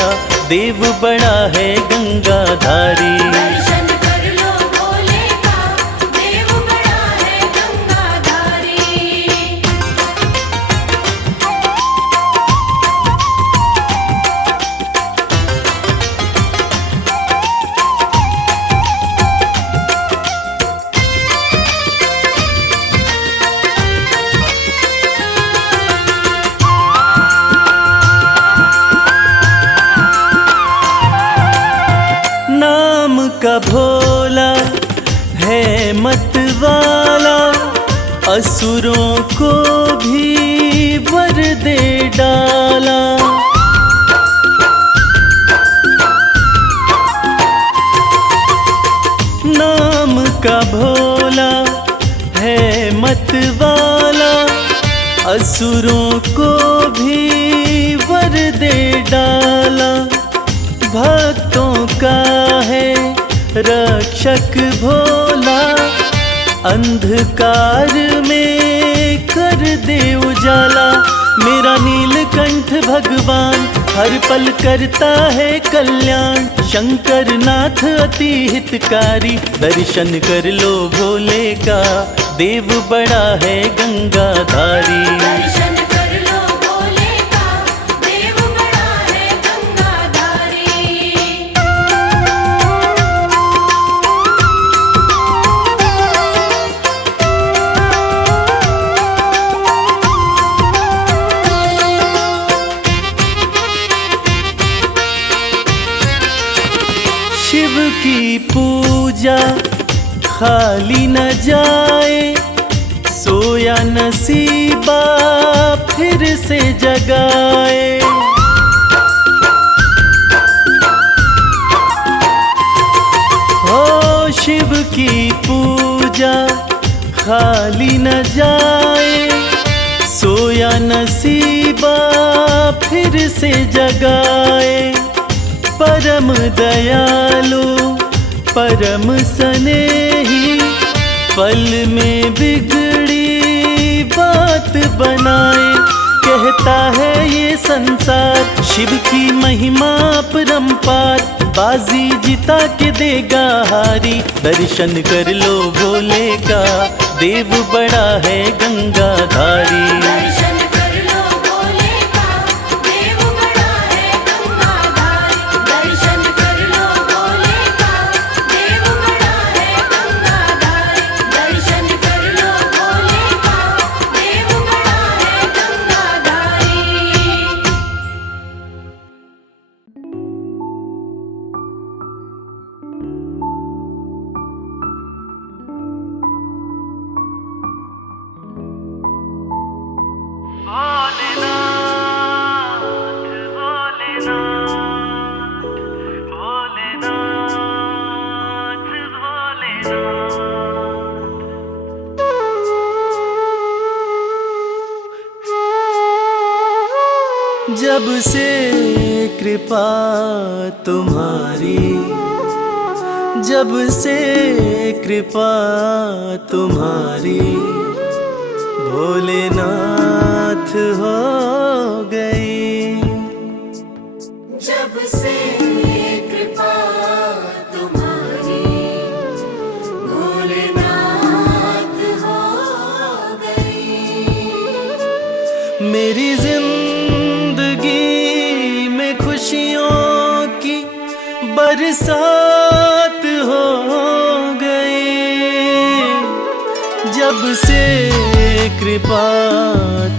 देव बड़ा है गंगाधारी। दर्शन कर लो भोले का, देव बड़ा है गंगाधारी। नाम का भोला है मतवाला, असुरों को भी वर दे डाला। नाम का भोला है मतवाला, असुरों को भी वर दे डाला। भक्तों का है रक्षक भोला, अंधकार में कर दे उजाला। मेरा नीलकंठ भगवान हर पल करता है कल्याण, शंकर नाथ अति हितकारी। दर्शन कर लो भोले का, देव बड़ा है गंगाधारी। दर्शन कर लो भोले का, देव बड़ा है गंगाधारी। शिव की पूजा खाली न जाए, सोया नसीबा फिर से जगाए। हो शिव की पूजा खाली न जाए, सोया नसीबा फिर से जगाए। परम दयालु परम स्नेही, पल में बिगड़ी बात बनाए। कहता है ये संसार शिव की महिमा परम्पार, बाजी जिता के देगा हारी। दर्शन कर लो भोले का, देव बड़ा है गंगाधारी। दर्शन कर लो भोले का, देव बड़ा है गंगाधारी। दर्शन कर लो भोले का, देव बड़ा है गंगाधारी। दर्शन कर लो भोले का, देव बड़ा है गंगाधारी। जब से कृपा तुम्हारी, जब से कृपा तुम्हारी, भोलेनाथ हो गई। जब से कृपा तुम्हारी, भोलेनाथ हो गई। मेरी जिंदगी में खुशियों की बरसात हो गई। जब से कृपा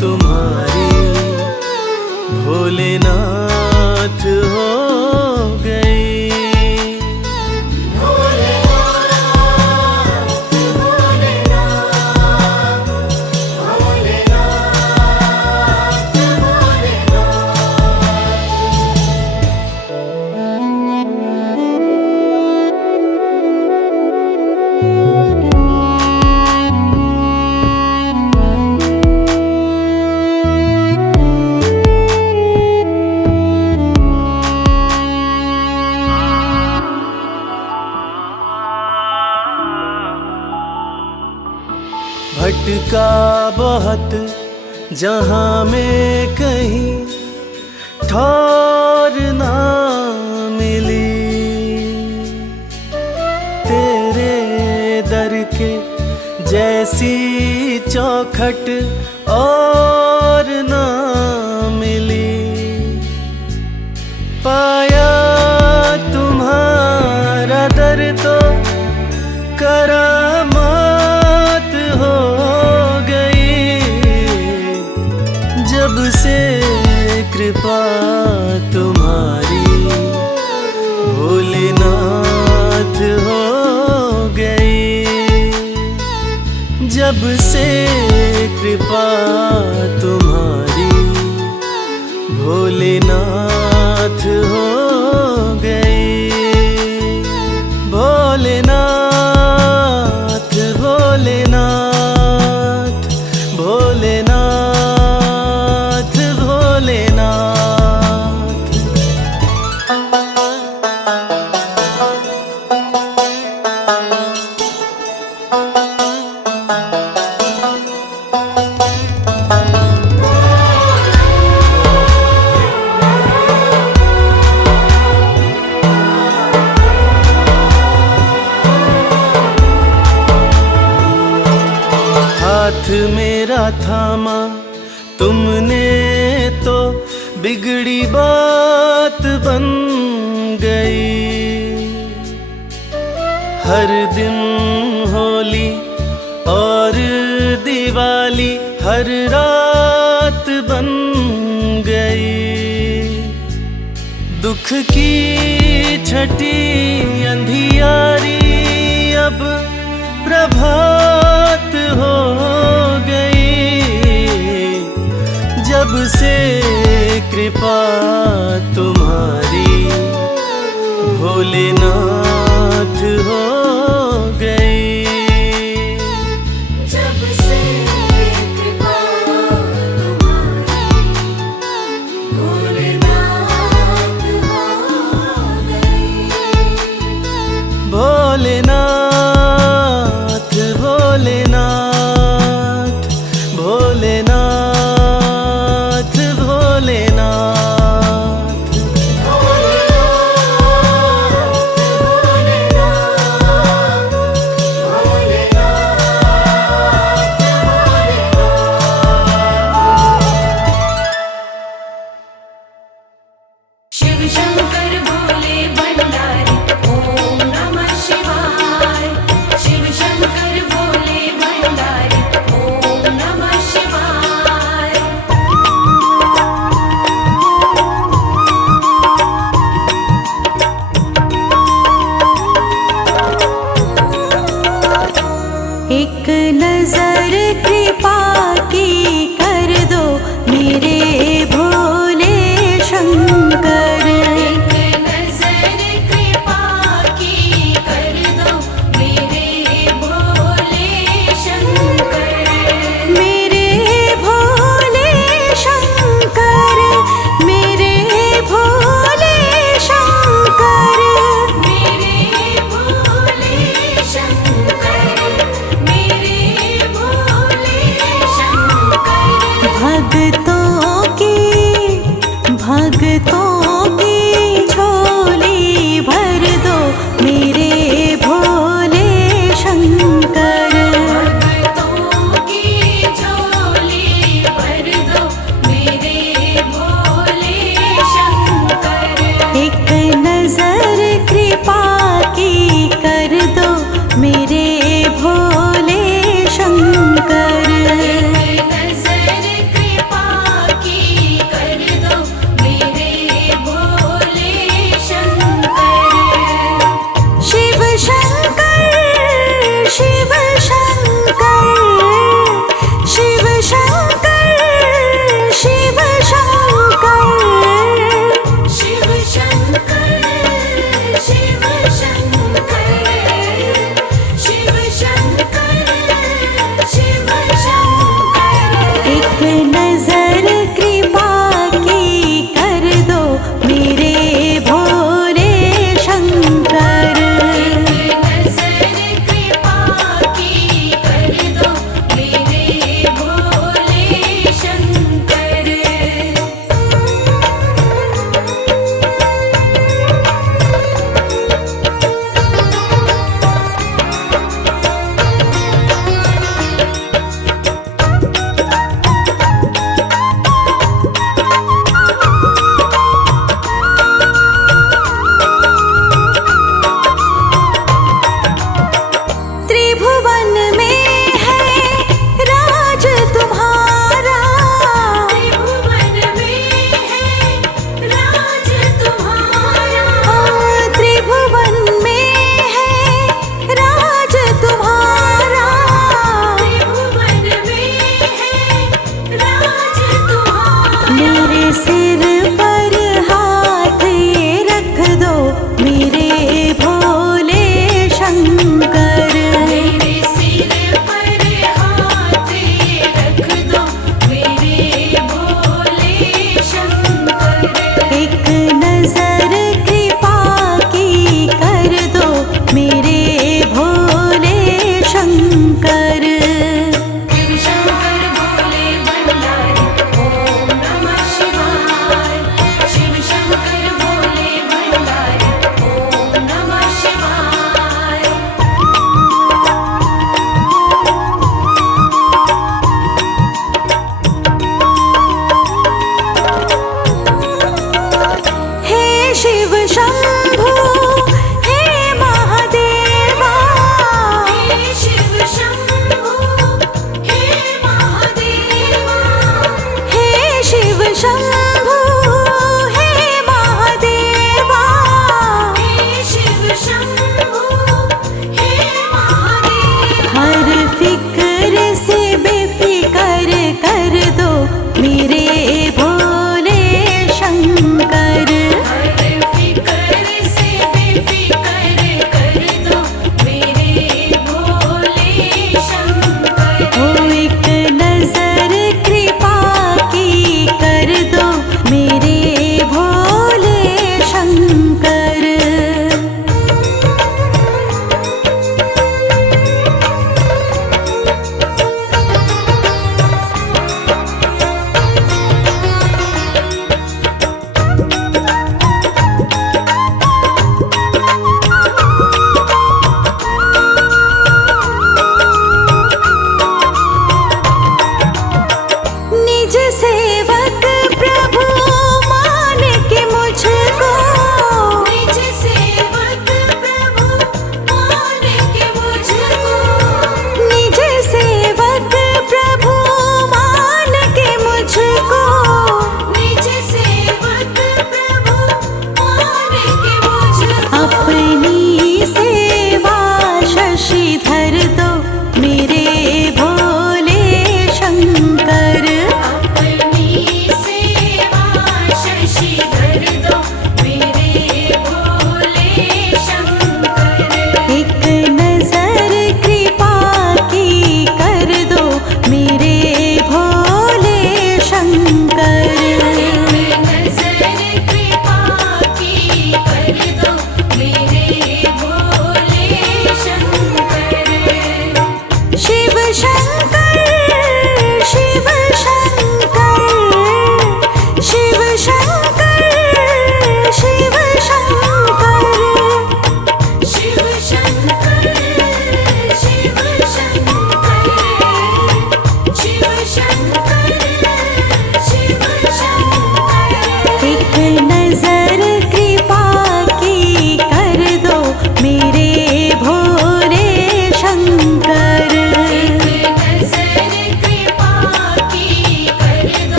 तुम्हारी, भोलेनाथ हो गई। भटका बहुत जहाँ में कहीं ठौर ना मिली, तेरे दर के जैसी चौखट और ना मिली। पाया तुम्हारा दर तो करामात हो गई, जब से कृपा तुम्हारी भोलेनाथ हो गई, जब से कृपा तुम्हारी भोलेनाथ हो गई। भोलेनाथ भोलेनाथ भोलेनाथ भोलेनाथ। हाथ मेरा थामा तुमने तो बिगड़ी बात बन गई। हर दिन होली और दिवाली हर रात बन गई। दुख की छठी अंधियारी अब प्रभात हो गई, जब से कृपा तुम्हारी भोलेनाथ हो गई। जब से कृपा तुम्हारी भोलेनाथ हो गई। भोलेनाथ भोलेनाथ भोलेनाथ भोलेनाथ। शिव शंकर भोले भंडारी ओम नमः शिवाय। शिव शंकर भोले भंडारी ओम नमः शिवाय। एक नजर कृपा की कर दो मेरे भोले शंकर। एक नजर कृपा की कर दो मेरे भोले शंकर। मेरे भोले शंकर, मेरे भोले शंकर। मेरे भोले शंकर, मेरे भोले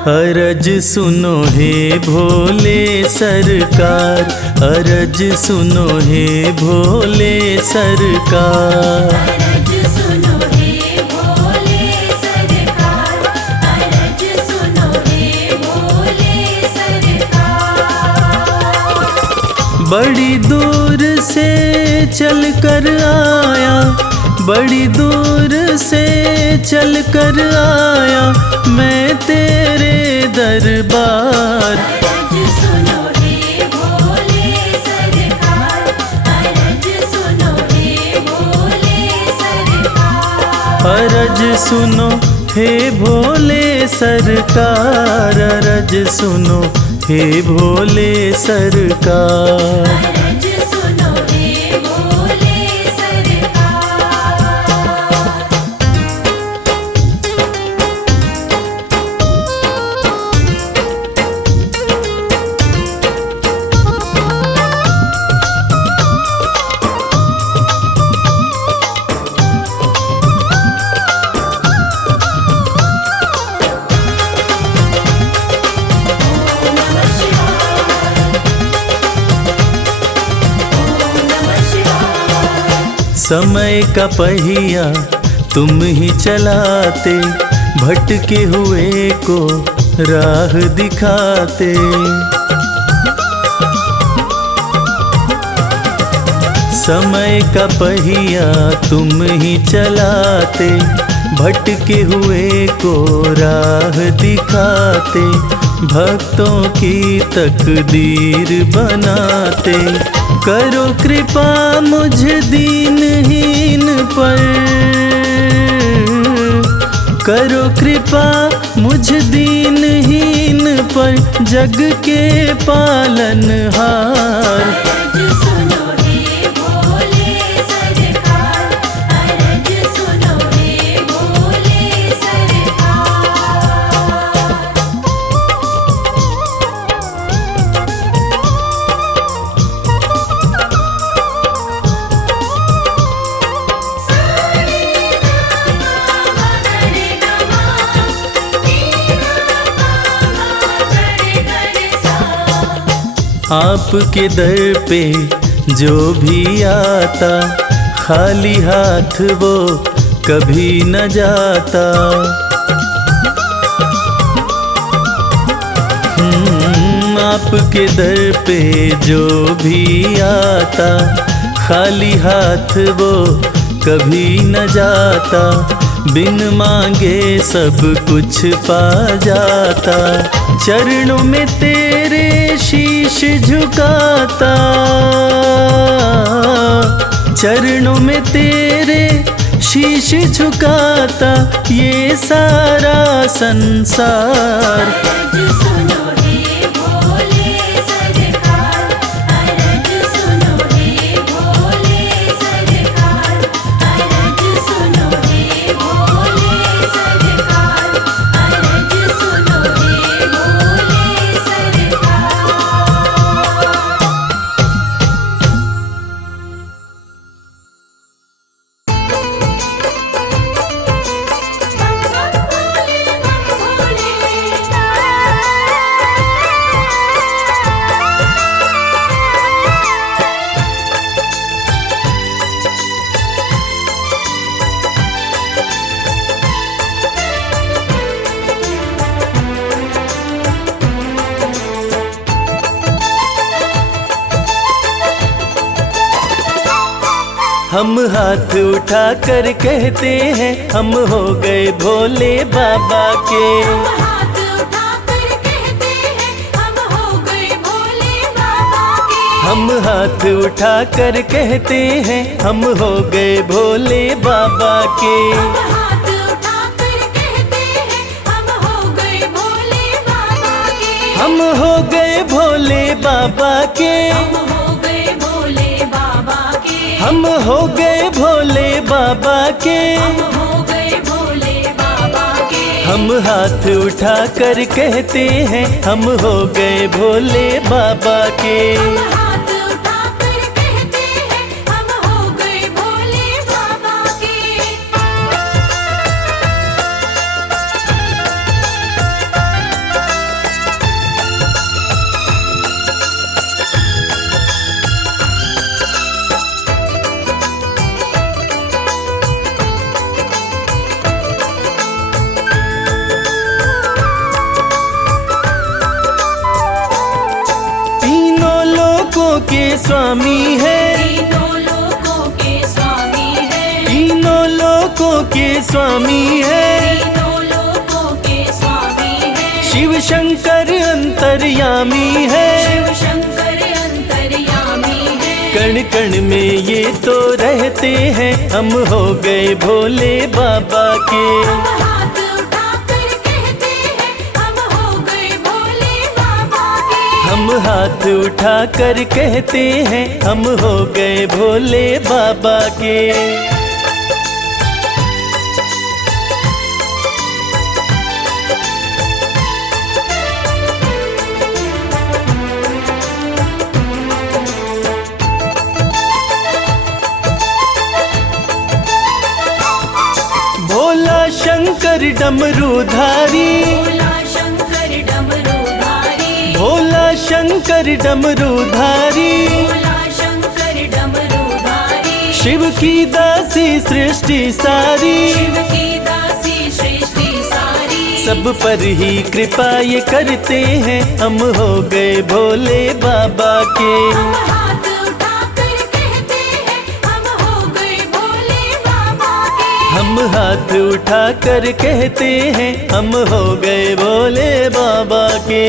अरज सुनो हे भोले सरकार, अरज सुनो हे भोले सरकार। अरज सुनो हे भोले सरकार, अरज सुनो हे भोले सरकार। बड़ी दूर से चल कर आया, बड़ी दूर से चल कर आया मैं तेरे दरबार। अरज सुनो हे भोले सरकार, अरज सुनो हे भोले सरकार। अरज सुनो हे भोले सरकार, अरज सुनो हे भोले सरकार। अरज सुनो हे भोले सरकार। समय का पहिया तुम ही चलाते, भटके हुए को राह दिखाते। समय का पहिया तुम ही चलाते, भटके हुए को राह दिखाते। भक्तों की तकदीर बनाते, करो कृपा मुझ दीनहीन पर, करो कृपा मुझ दीनहीन पर जग के पालनहार। अरज सुनो हे भोले सरकार, अरज सुनो हे भोले सरकार। आपके दर पे जो भी आता, खाली हाथ वो कभी न जाता। आपके दर पे जो भी आता, खाली हाथ वो कभी न जाता। बिन मांगे सब कुछ पा जाता, चरणों में तेरे शीश झुकाता, चरणों में तेरे शीश झुकाता ये सारा संसार। अरज सुनो हे भोले सरकार, अरज सुनो हे भोले सरकार। अरज सुनो हे भोले सरकार, अरज सुनो हे भोले सरकार। हम हाथ उठा कर कहते हैं हम हो गए भोले बाबा के। हाथ उठाकर कहते हैं हम हो गए भोले बाबा के। हम हाथ उठा कर कहते हैं हम हो गए भोले बाबा के। हाथ उठाकर कहते हैं हम हो गए भोले बाबा के। हम हो गए भोले बाबा के। हम हो गए भोले बाबा के। हम हो गए भोले बाबा के। हम हो गए भोले बाबा के। हम हाथ उठा कर कहते हैं हम हो गए भोले बाबा के। हाथ उठाकर कहते हैं हम हो गए भोले बाबा के। स्वामी है, तीनों लोकों के स्वामी है, तीनों लोकों के स्वामी है। तीनों लोकों के स्वामी है, शिव शंकर अंतर्यामी है, शिव शंकर अंतर्यामी है। कण कण में ये तो रहते हैं, हम हो गए भोले बाबा के। हम हाथ उठाकर कहते हैं, हम हो गए भोले बाबा के। हम हाथ उठाकर कहते हैं, हम हो गए भोले बाबा के। भोला शंकर डमरूधारी, भोला शंकर डमरूधारी, भोला शंकर डमरूधारी, भोला शंकर डमरूधारी। शिव की दासी सृष्टि सारी, शिव की दासी सृष्टि सारी। सब पर ही कृपा ये करते हैं, हम हो गए भोले बाबा के। हम हाथ उठाकर कहते हैं, हम हो गए भोले बाबा के। हम हाथ उठाकर कहते हैं, हम हो गए भोले बाबा के।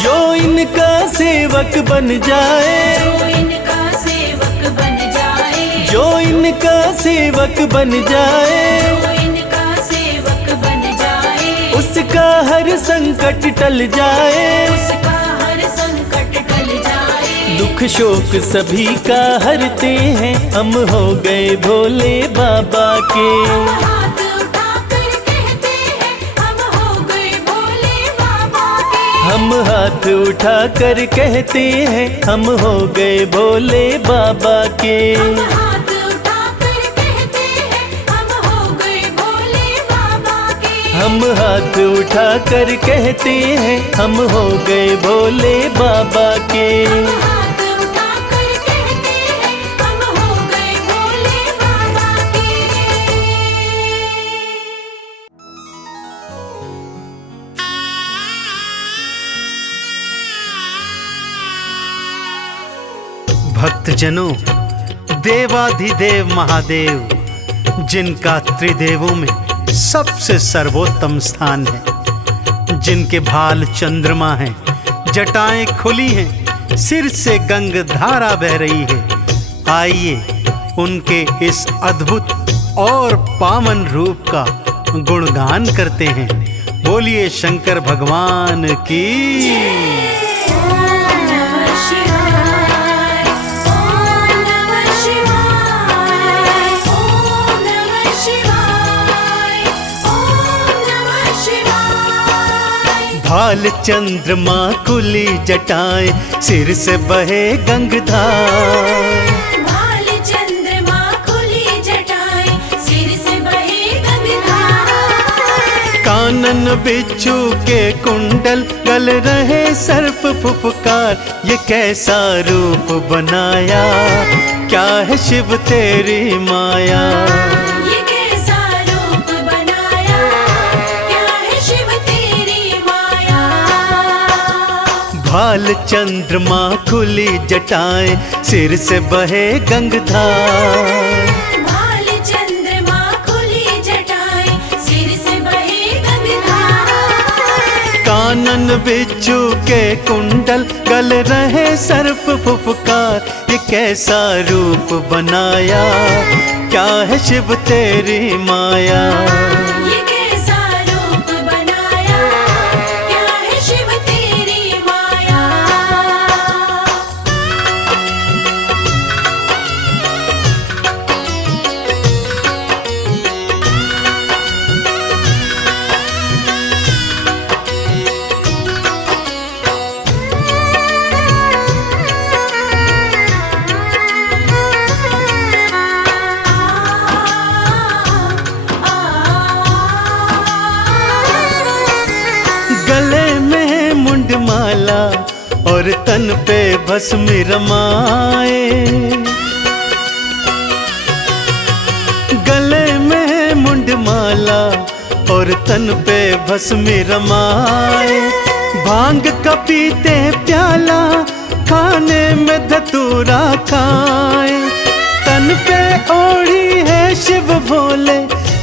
जो इनका सेवक बन जाए, जो इनका सेवक बन जाए, जो इनका सेवक बन जाए, जो इनका सेवक बन जाए। उसका हर संकट टल जाए, उसका हर संकट टल जाए। दुख शोक सभी का हरते हैं, हम हो गए भोले बाबा के। हम हाथ उठाकर कहते हैं, हम हो गए भोले बाबा के। हम हाथ उठाकर कहते हैं, हम हो गए भोले बाबा के। हम हाथ उठाकर कहते हैं, हम हो गए भोले बाबा के। हम हाथ उठाकर कहते हैं, हम हो गए भोले बाबा के। हम हाथ उठाकर कहते हैं, हम हो गए भोले बाबा के। भक्तजनों, देवाधिदेव महादेव, जिनका त्रिदेवों में सबसे सर्वोत्तम स्थान है, जिनके भाल चंद्रमा हैं, जटाएं खुली हैं, सिर से गंग धारा बह रही है। आइए उनके इस अद्भुत और पावन रूप का गुणगान करते हैं। बोलिए शंकर भगवान की। ओम नमः शिवाय, ओम नमः शिवाय, ओम नमः शिवाय, ओम नमः शिवाय। भाल चंद्रमा खुली जटाएं, सिर से बहे गंगधार। भाल चंद्रमा खुली जटाएं, सिर से बहे गंगाधार। कानन बिच्छू के कुंडल, गल रहे सर्प फुफकार। ये कैसा रूप बनाया, क्या है शिव तेरी माया। ये कैसा रूप बनाया, क्या है शिव तेरी माया। भाल चंद्रमा खुली जटाएं, सिर से बहे गंगधार। भाल चंद्रमा खुली जटाएं, सिर से बहे गंगाधार। कानन बिच्छू के कुंडल, गल रहे सर्प फुफकार। ये कैसा रूप बनाया, क्या है शिव तेरी माया। ये कैसा रूप बनाया, क्या है शिव तेरी माया। आ, आ, आ, गले में मुंडमाला और तन पे भस्म रमाए, गले में मुंडमाला और तन पे भस्म रमाए। भांग का पीते प्याला, खाने में धतूरा खाए। तन पे ओढ़ी है शिव भोले,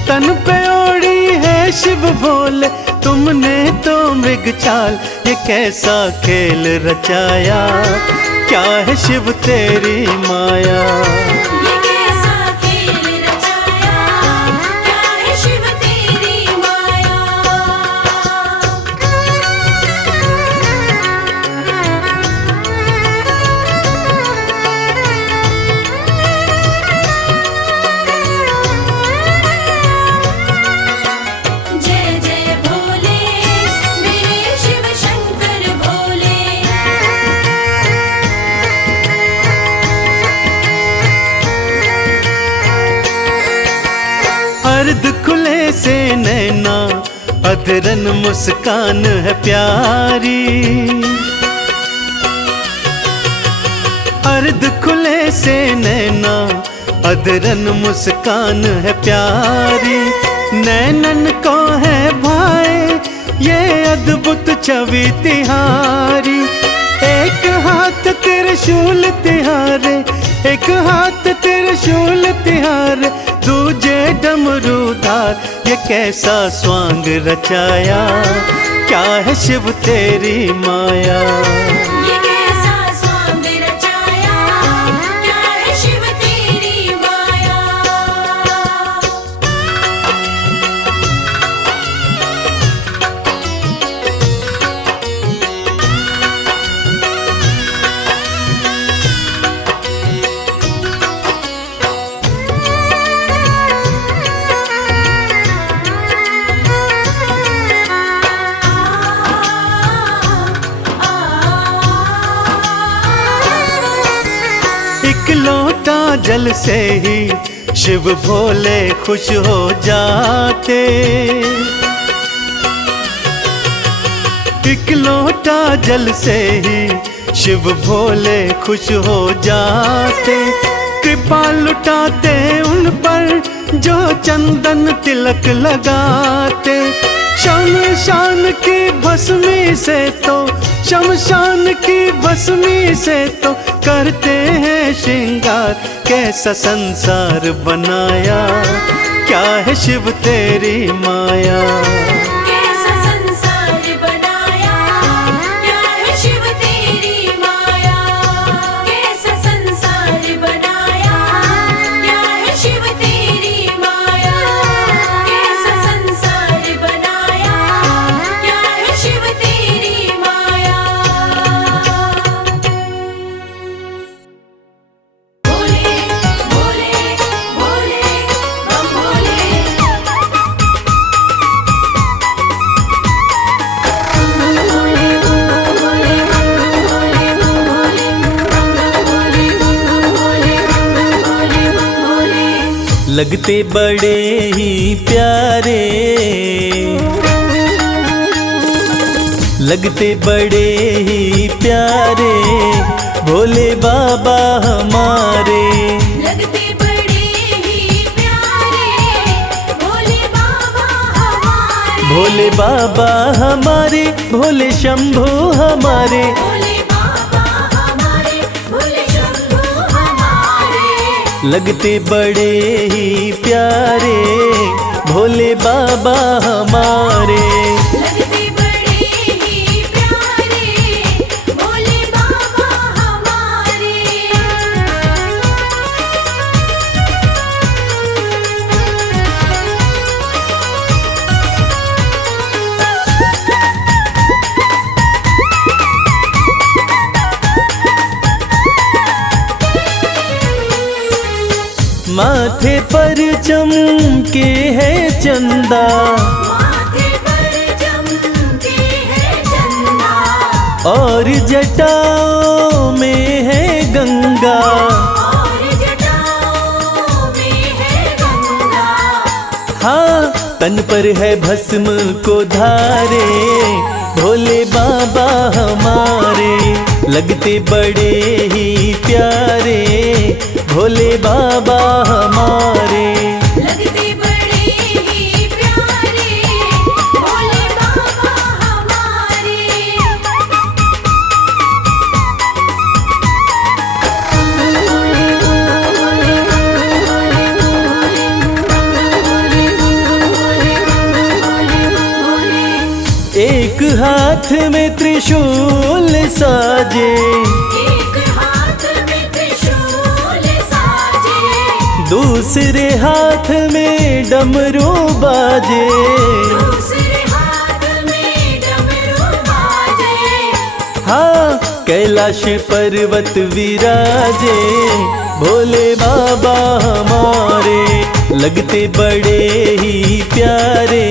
तन पे ओढ़ी है शिव भोले। तुमने तो मृग चाल ये कैसा खेल रचाया, क्या है शिव तेरी माया। ये कैसा खेल रचाया, क्या है शिव तेरी माया। जय जय भोले मेरे शिव शंकर भोले। अर्ध खुले से नैना, अधरन मुस्कान है प्यारी। अर्ध खुले से नैना, अधरन मुस्कान है प्यारी। नैनन को है भाए ये अद्भुत छवि तिहारी। एक हाथ त्रिशूल तिहारे, एक हाथ त्रिशूल तिहारे, दूजे डमरूदार। ये कैसा स्वांग रचाया, क्या है शिव तेरी माया। ये कैसा स्वांग रचाया, क्या है शिव तेरी माया। एक लोटा जल से ही शिव भोले खुश हो जाते। एक लोटा जल से ही शिव भोले खुश हो जाते। कृपा लुटाते उन पर जो चंदन तिलक लगाते। शमशान की भस्मी से तो, शमशान की भस्मी से तो करते हैं श्रृंगार। कैसा संसार बनाया, क्या है शिव तेरी माया। कैसा संसार बनाया, क्या है शिव तेरी माया। कैसा संसार बनाया, क्या है शिव तेरी माया। कैसा संसार बनाया, क्या है शिव तेरी माया। भोले भोले भोले बम भोले। लगते बड़े ही प्यारे, लगते बड़े ही प्यारे, भोले बाबा हमारे। लगते बड़े ही प्यारे, भोले बाबा हमारे। भोले बाबा हमारे, भोले शंभू हमारे। भोले बाबा हमारे, भोले शंभू हमारे। लगते बड़े ही प्यारे, भोले बाबा हमारे। लगते बड़े ही प्यारे, भोले बाबा हमारे। माथे पर चमके है चंदा, माथे पर चमके है चंदा। और जटाओं में है गंगा। और जटाओं में है गंगा। हाँ, तन पर है भस्म को धारे, भोले बाबा हमारे लगते बड़े ही प्यारे, भोले बाबा हमारे लगते बड़े ही प्यारे, भोले बाबा हमारे। एक हाथ में त्रिशूल साजे, एक हाथ में त्रिशूल साजे, दूसरे हाथ में डमरू बाजे, दूसरे हाथ में डमरू बाजे। हाँ कैलाश पर्वत विराजे, भोले बाबा हमारे लगते बड़े ही प्यारे,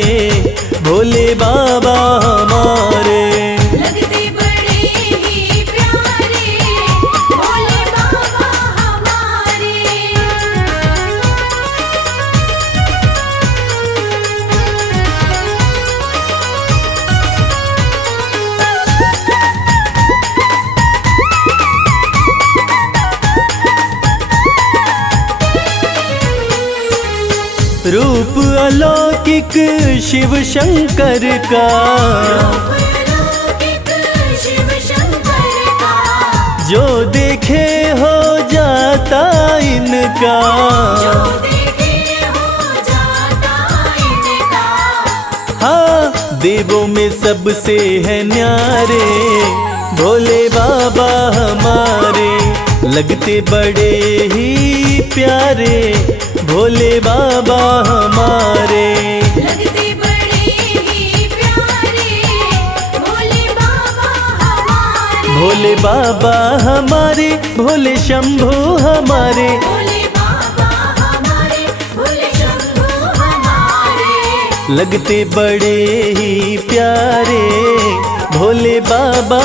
भोले बाबा हमारे लगते बड़े ही प्यारे, भोले बाबा हमारे। रूप अलौकिक शिव शंकर का, अलौकिक शिव शंकर का, जो देखे हो जाता इनका, जो देखे हो जाता इनका। हाँ देवों में सबसे है न्यारे, भोले बाबा हमारे लगते बड़े ही प्यारे, भोले बाबा हमारे लगते बड़े ही प्यारे, भोले बाबा हमारे। भोले बाबा हमारे, भोले शंभू हमारे भोले बाबा हमारे, भोले शंभू हमारे। लगते बड़े ही प्यारे, भोले बाबा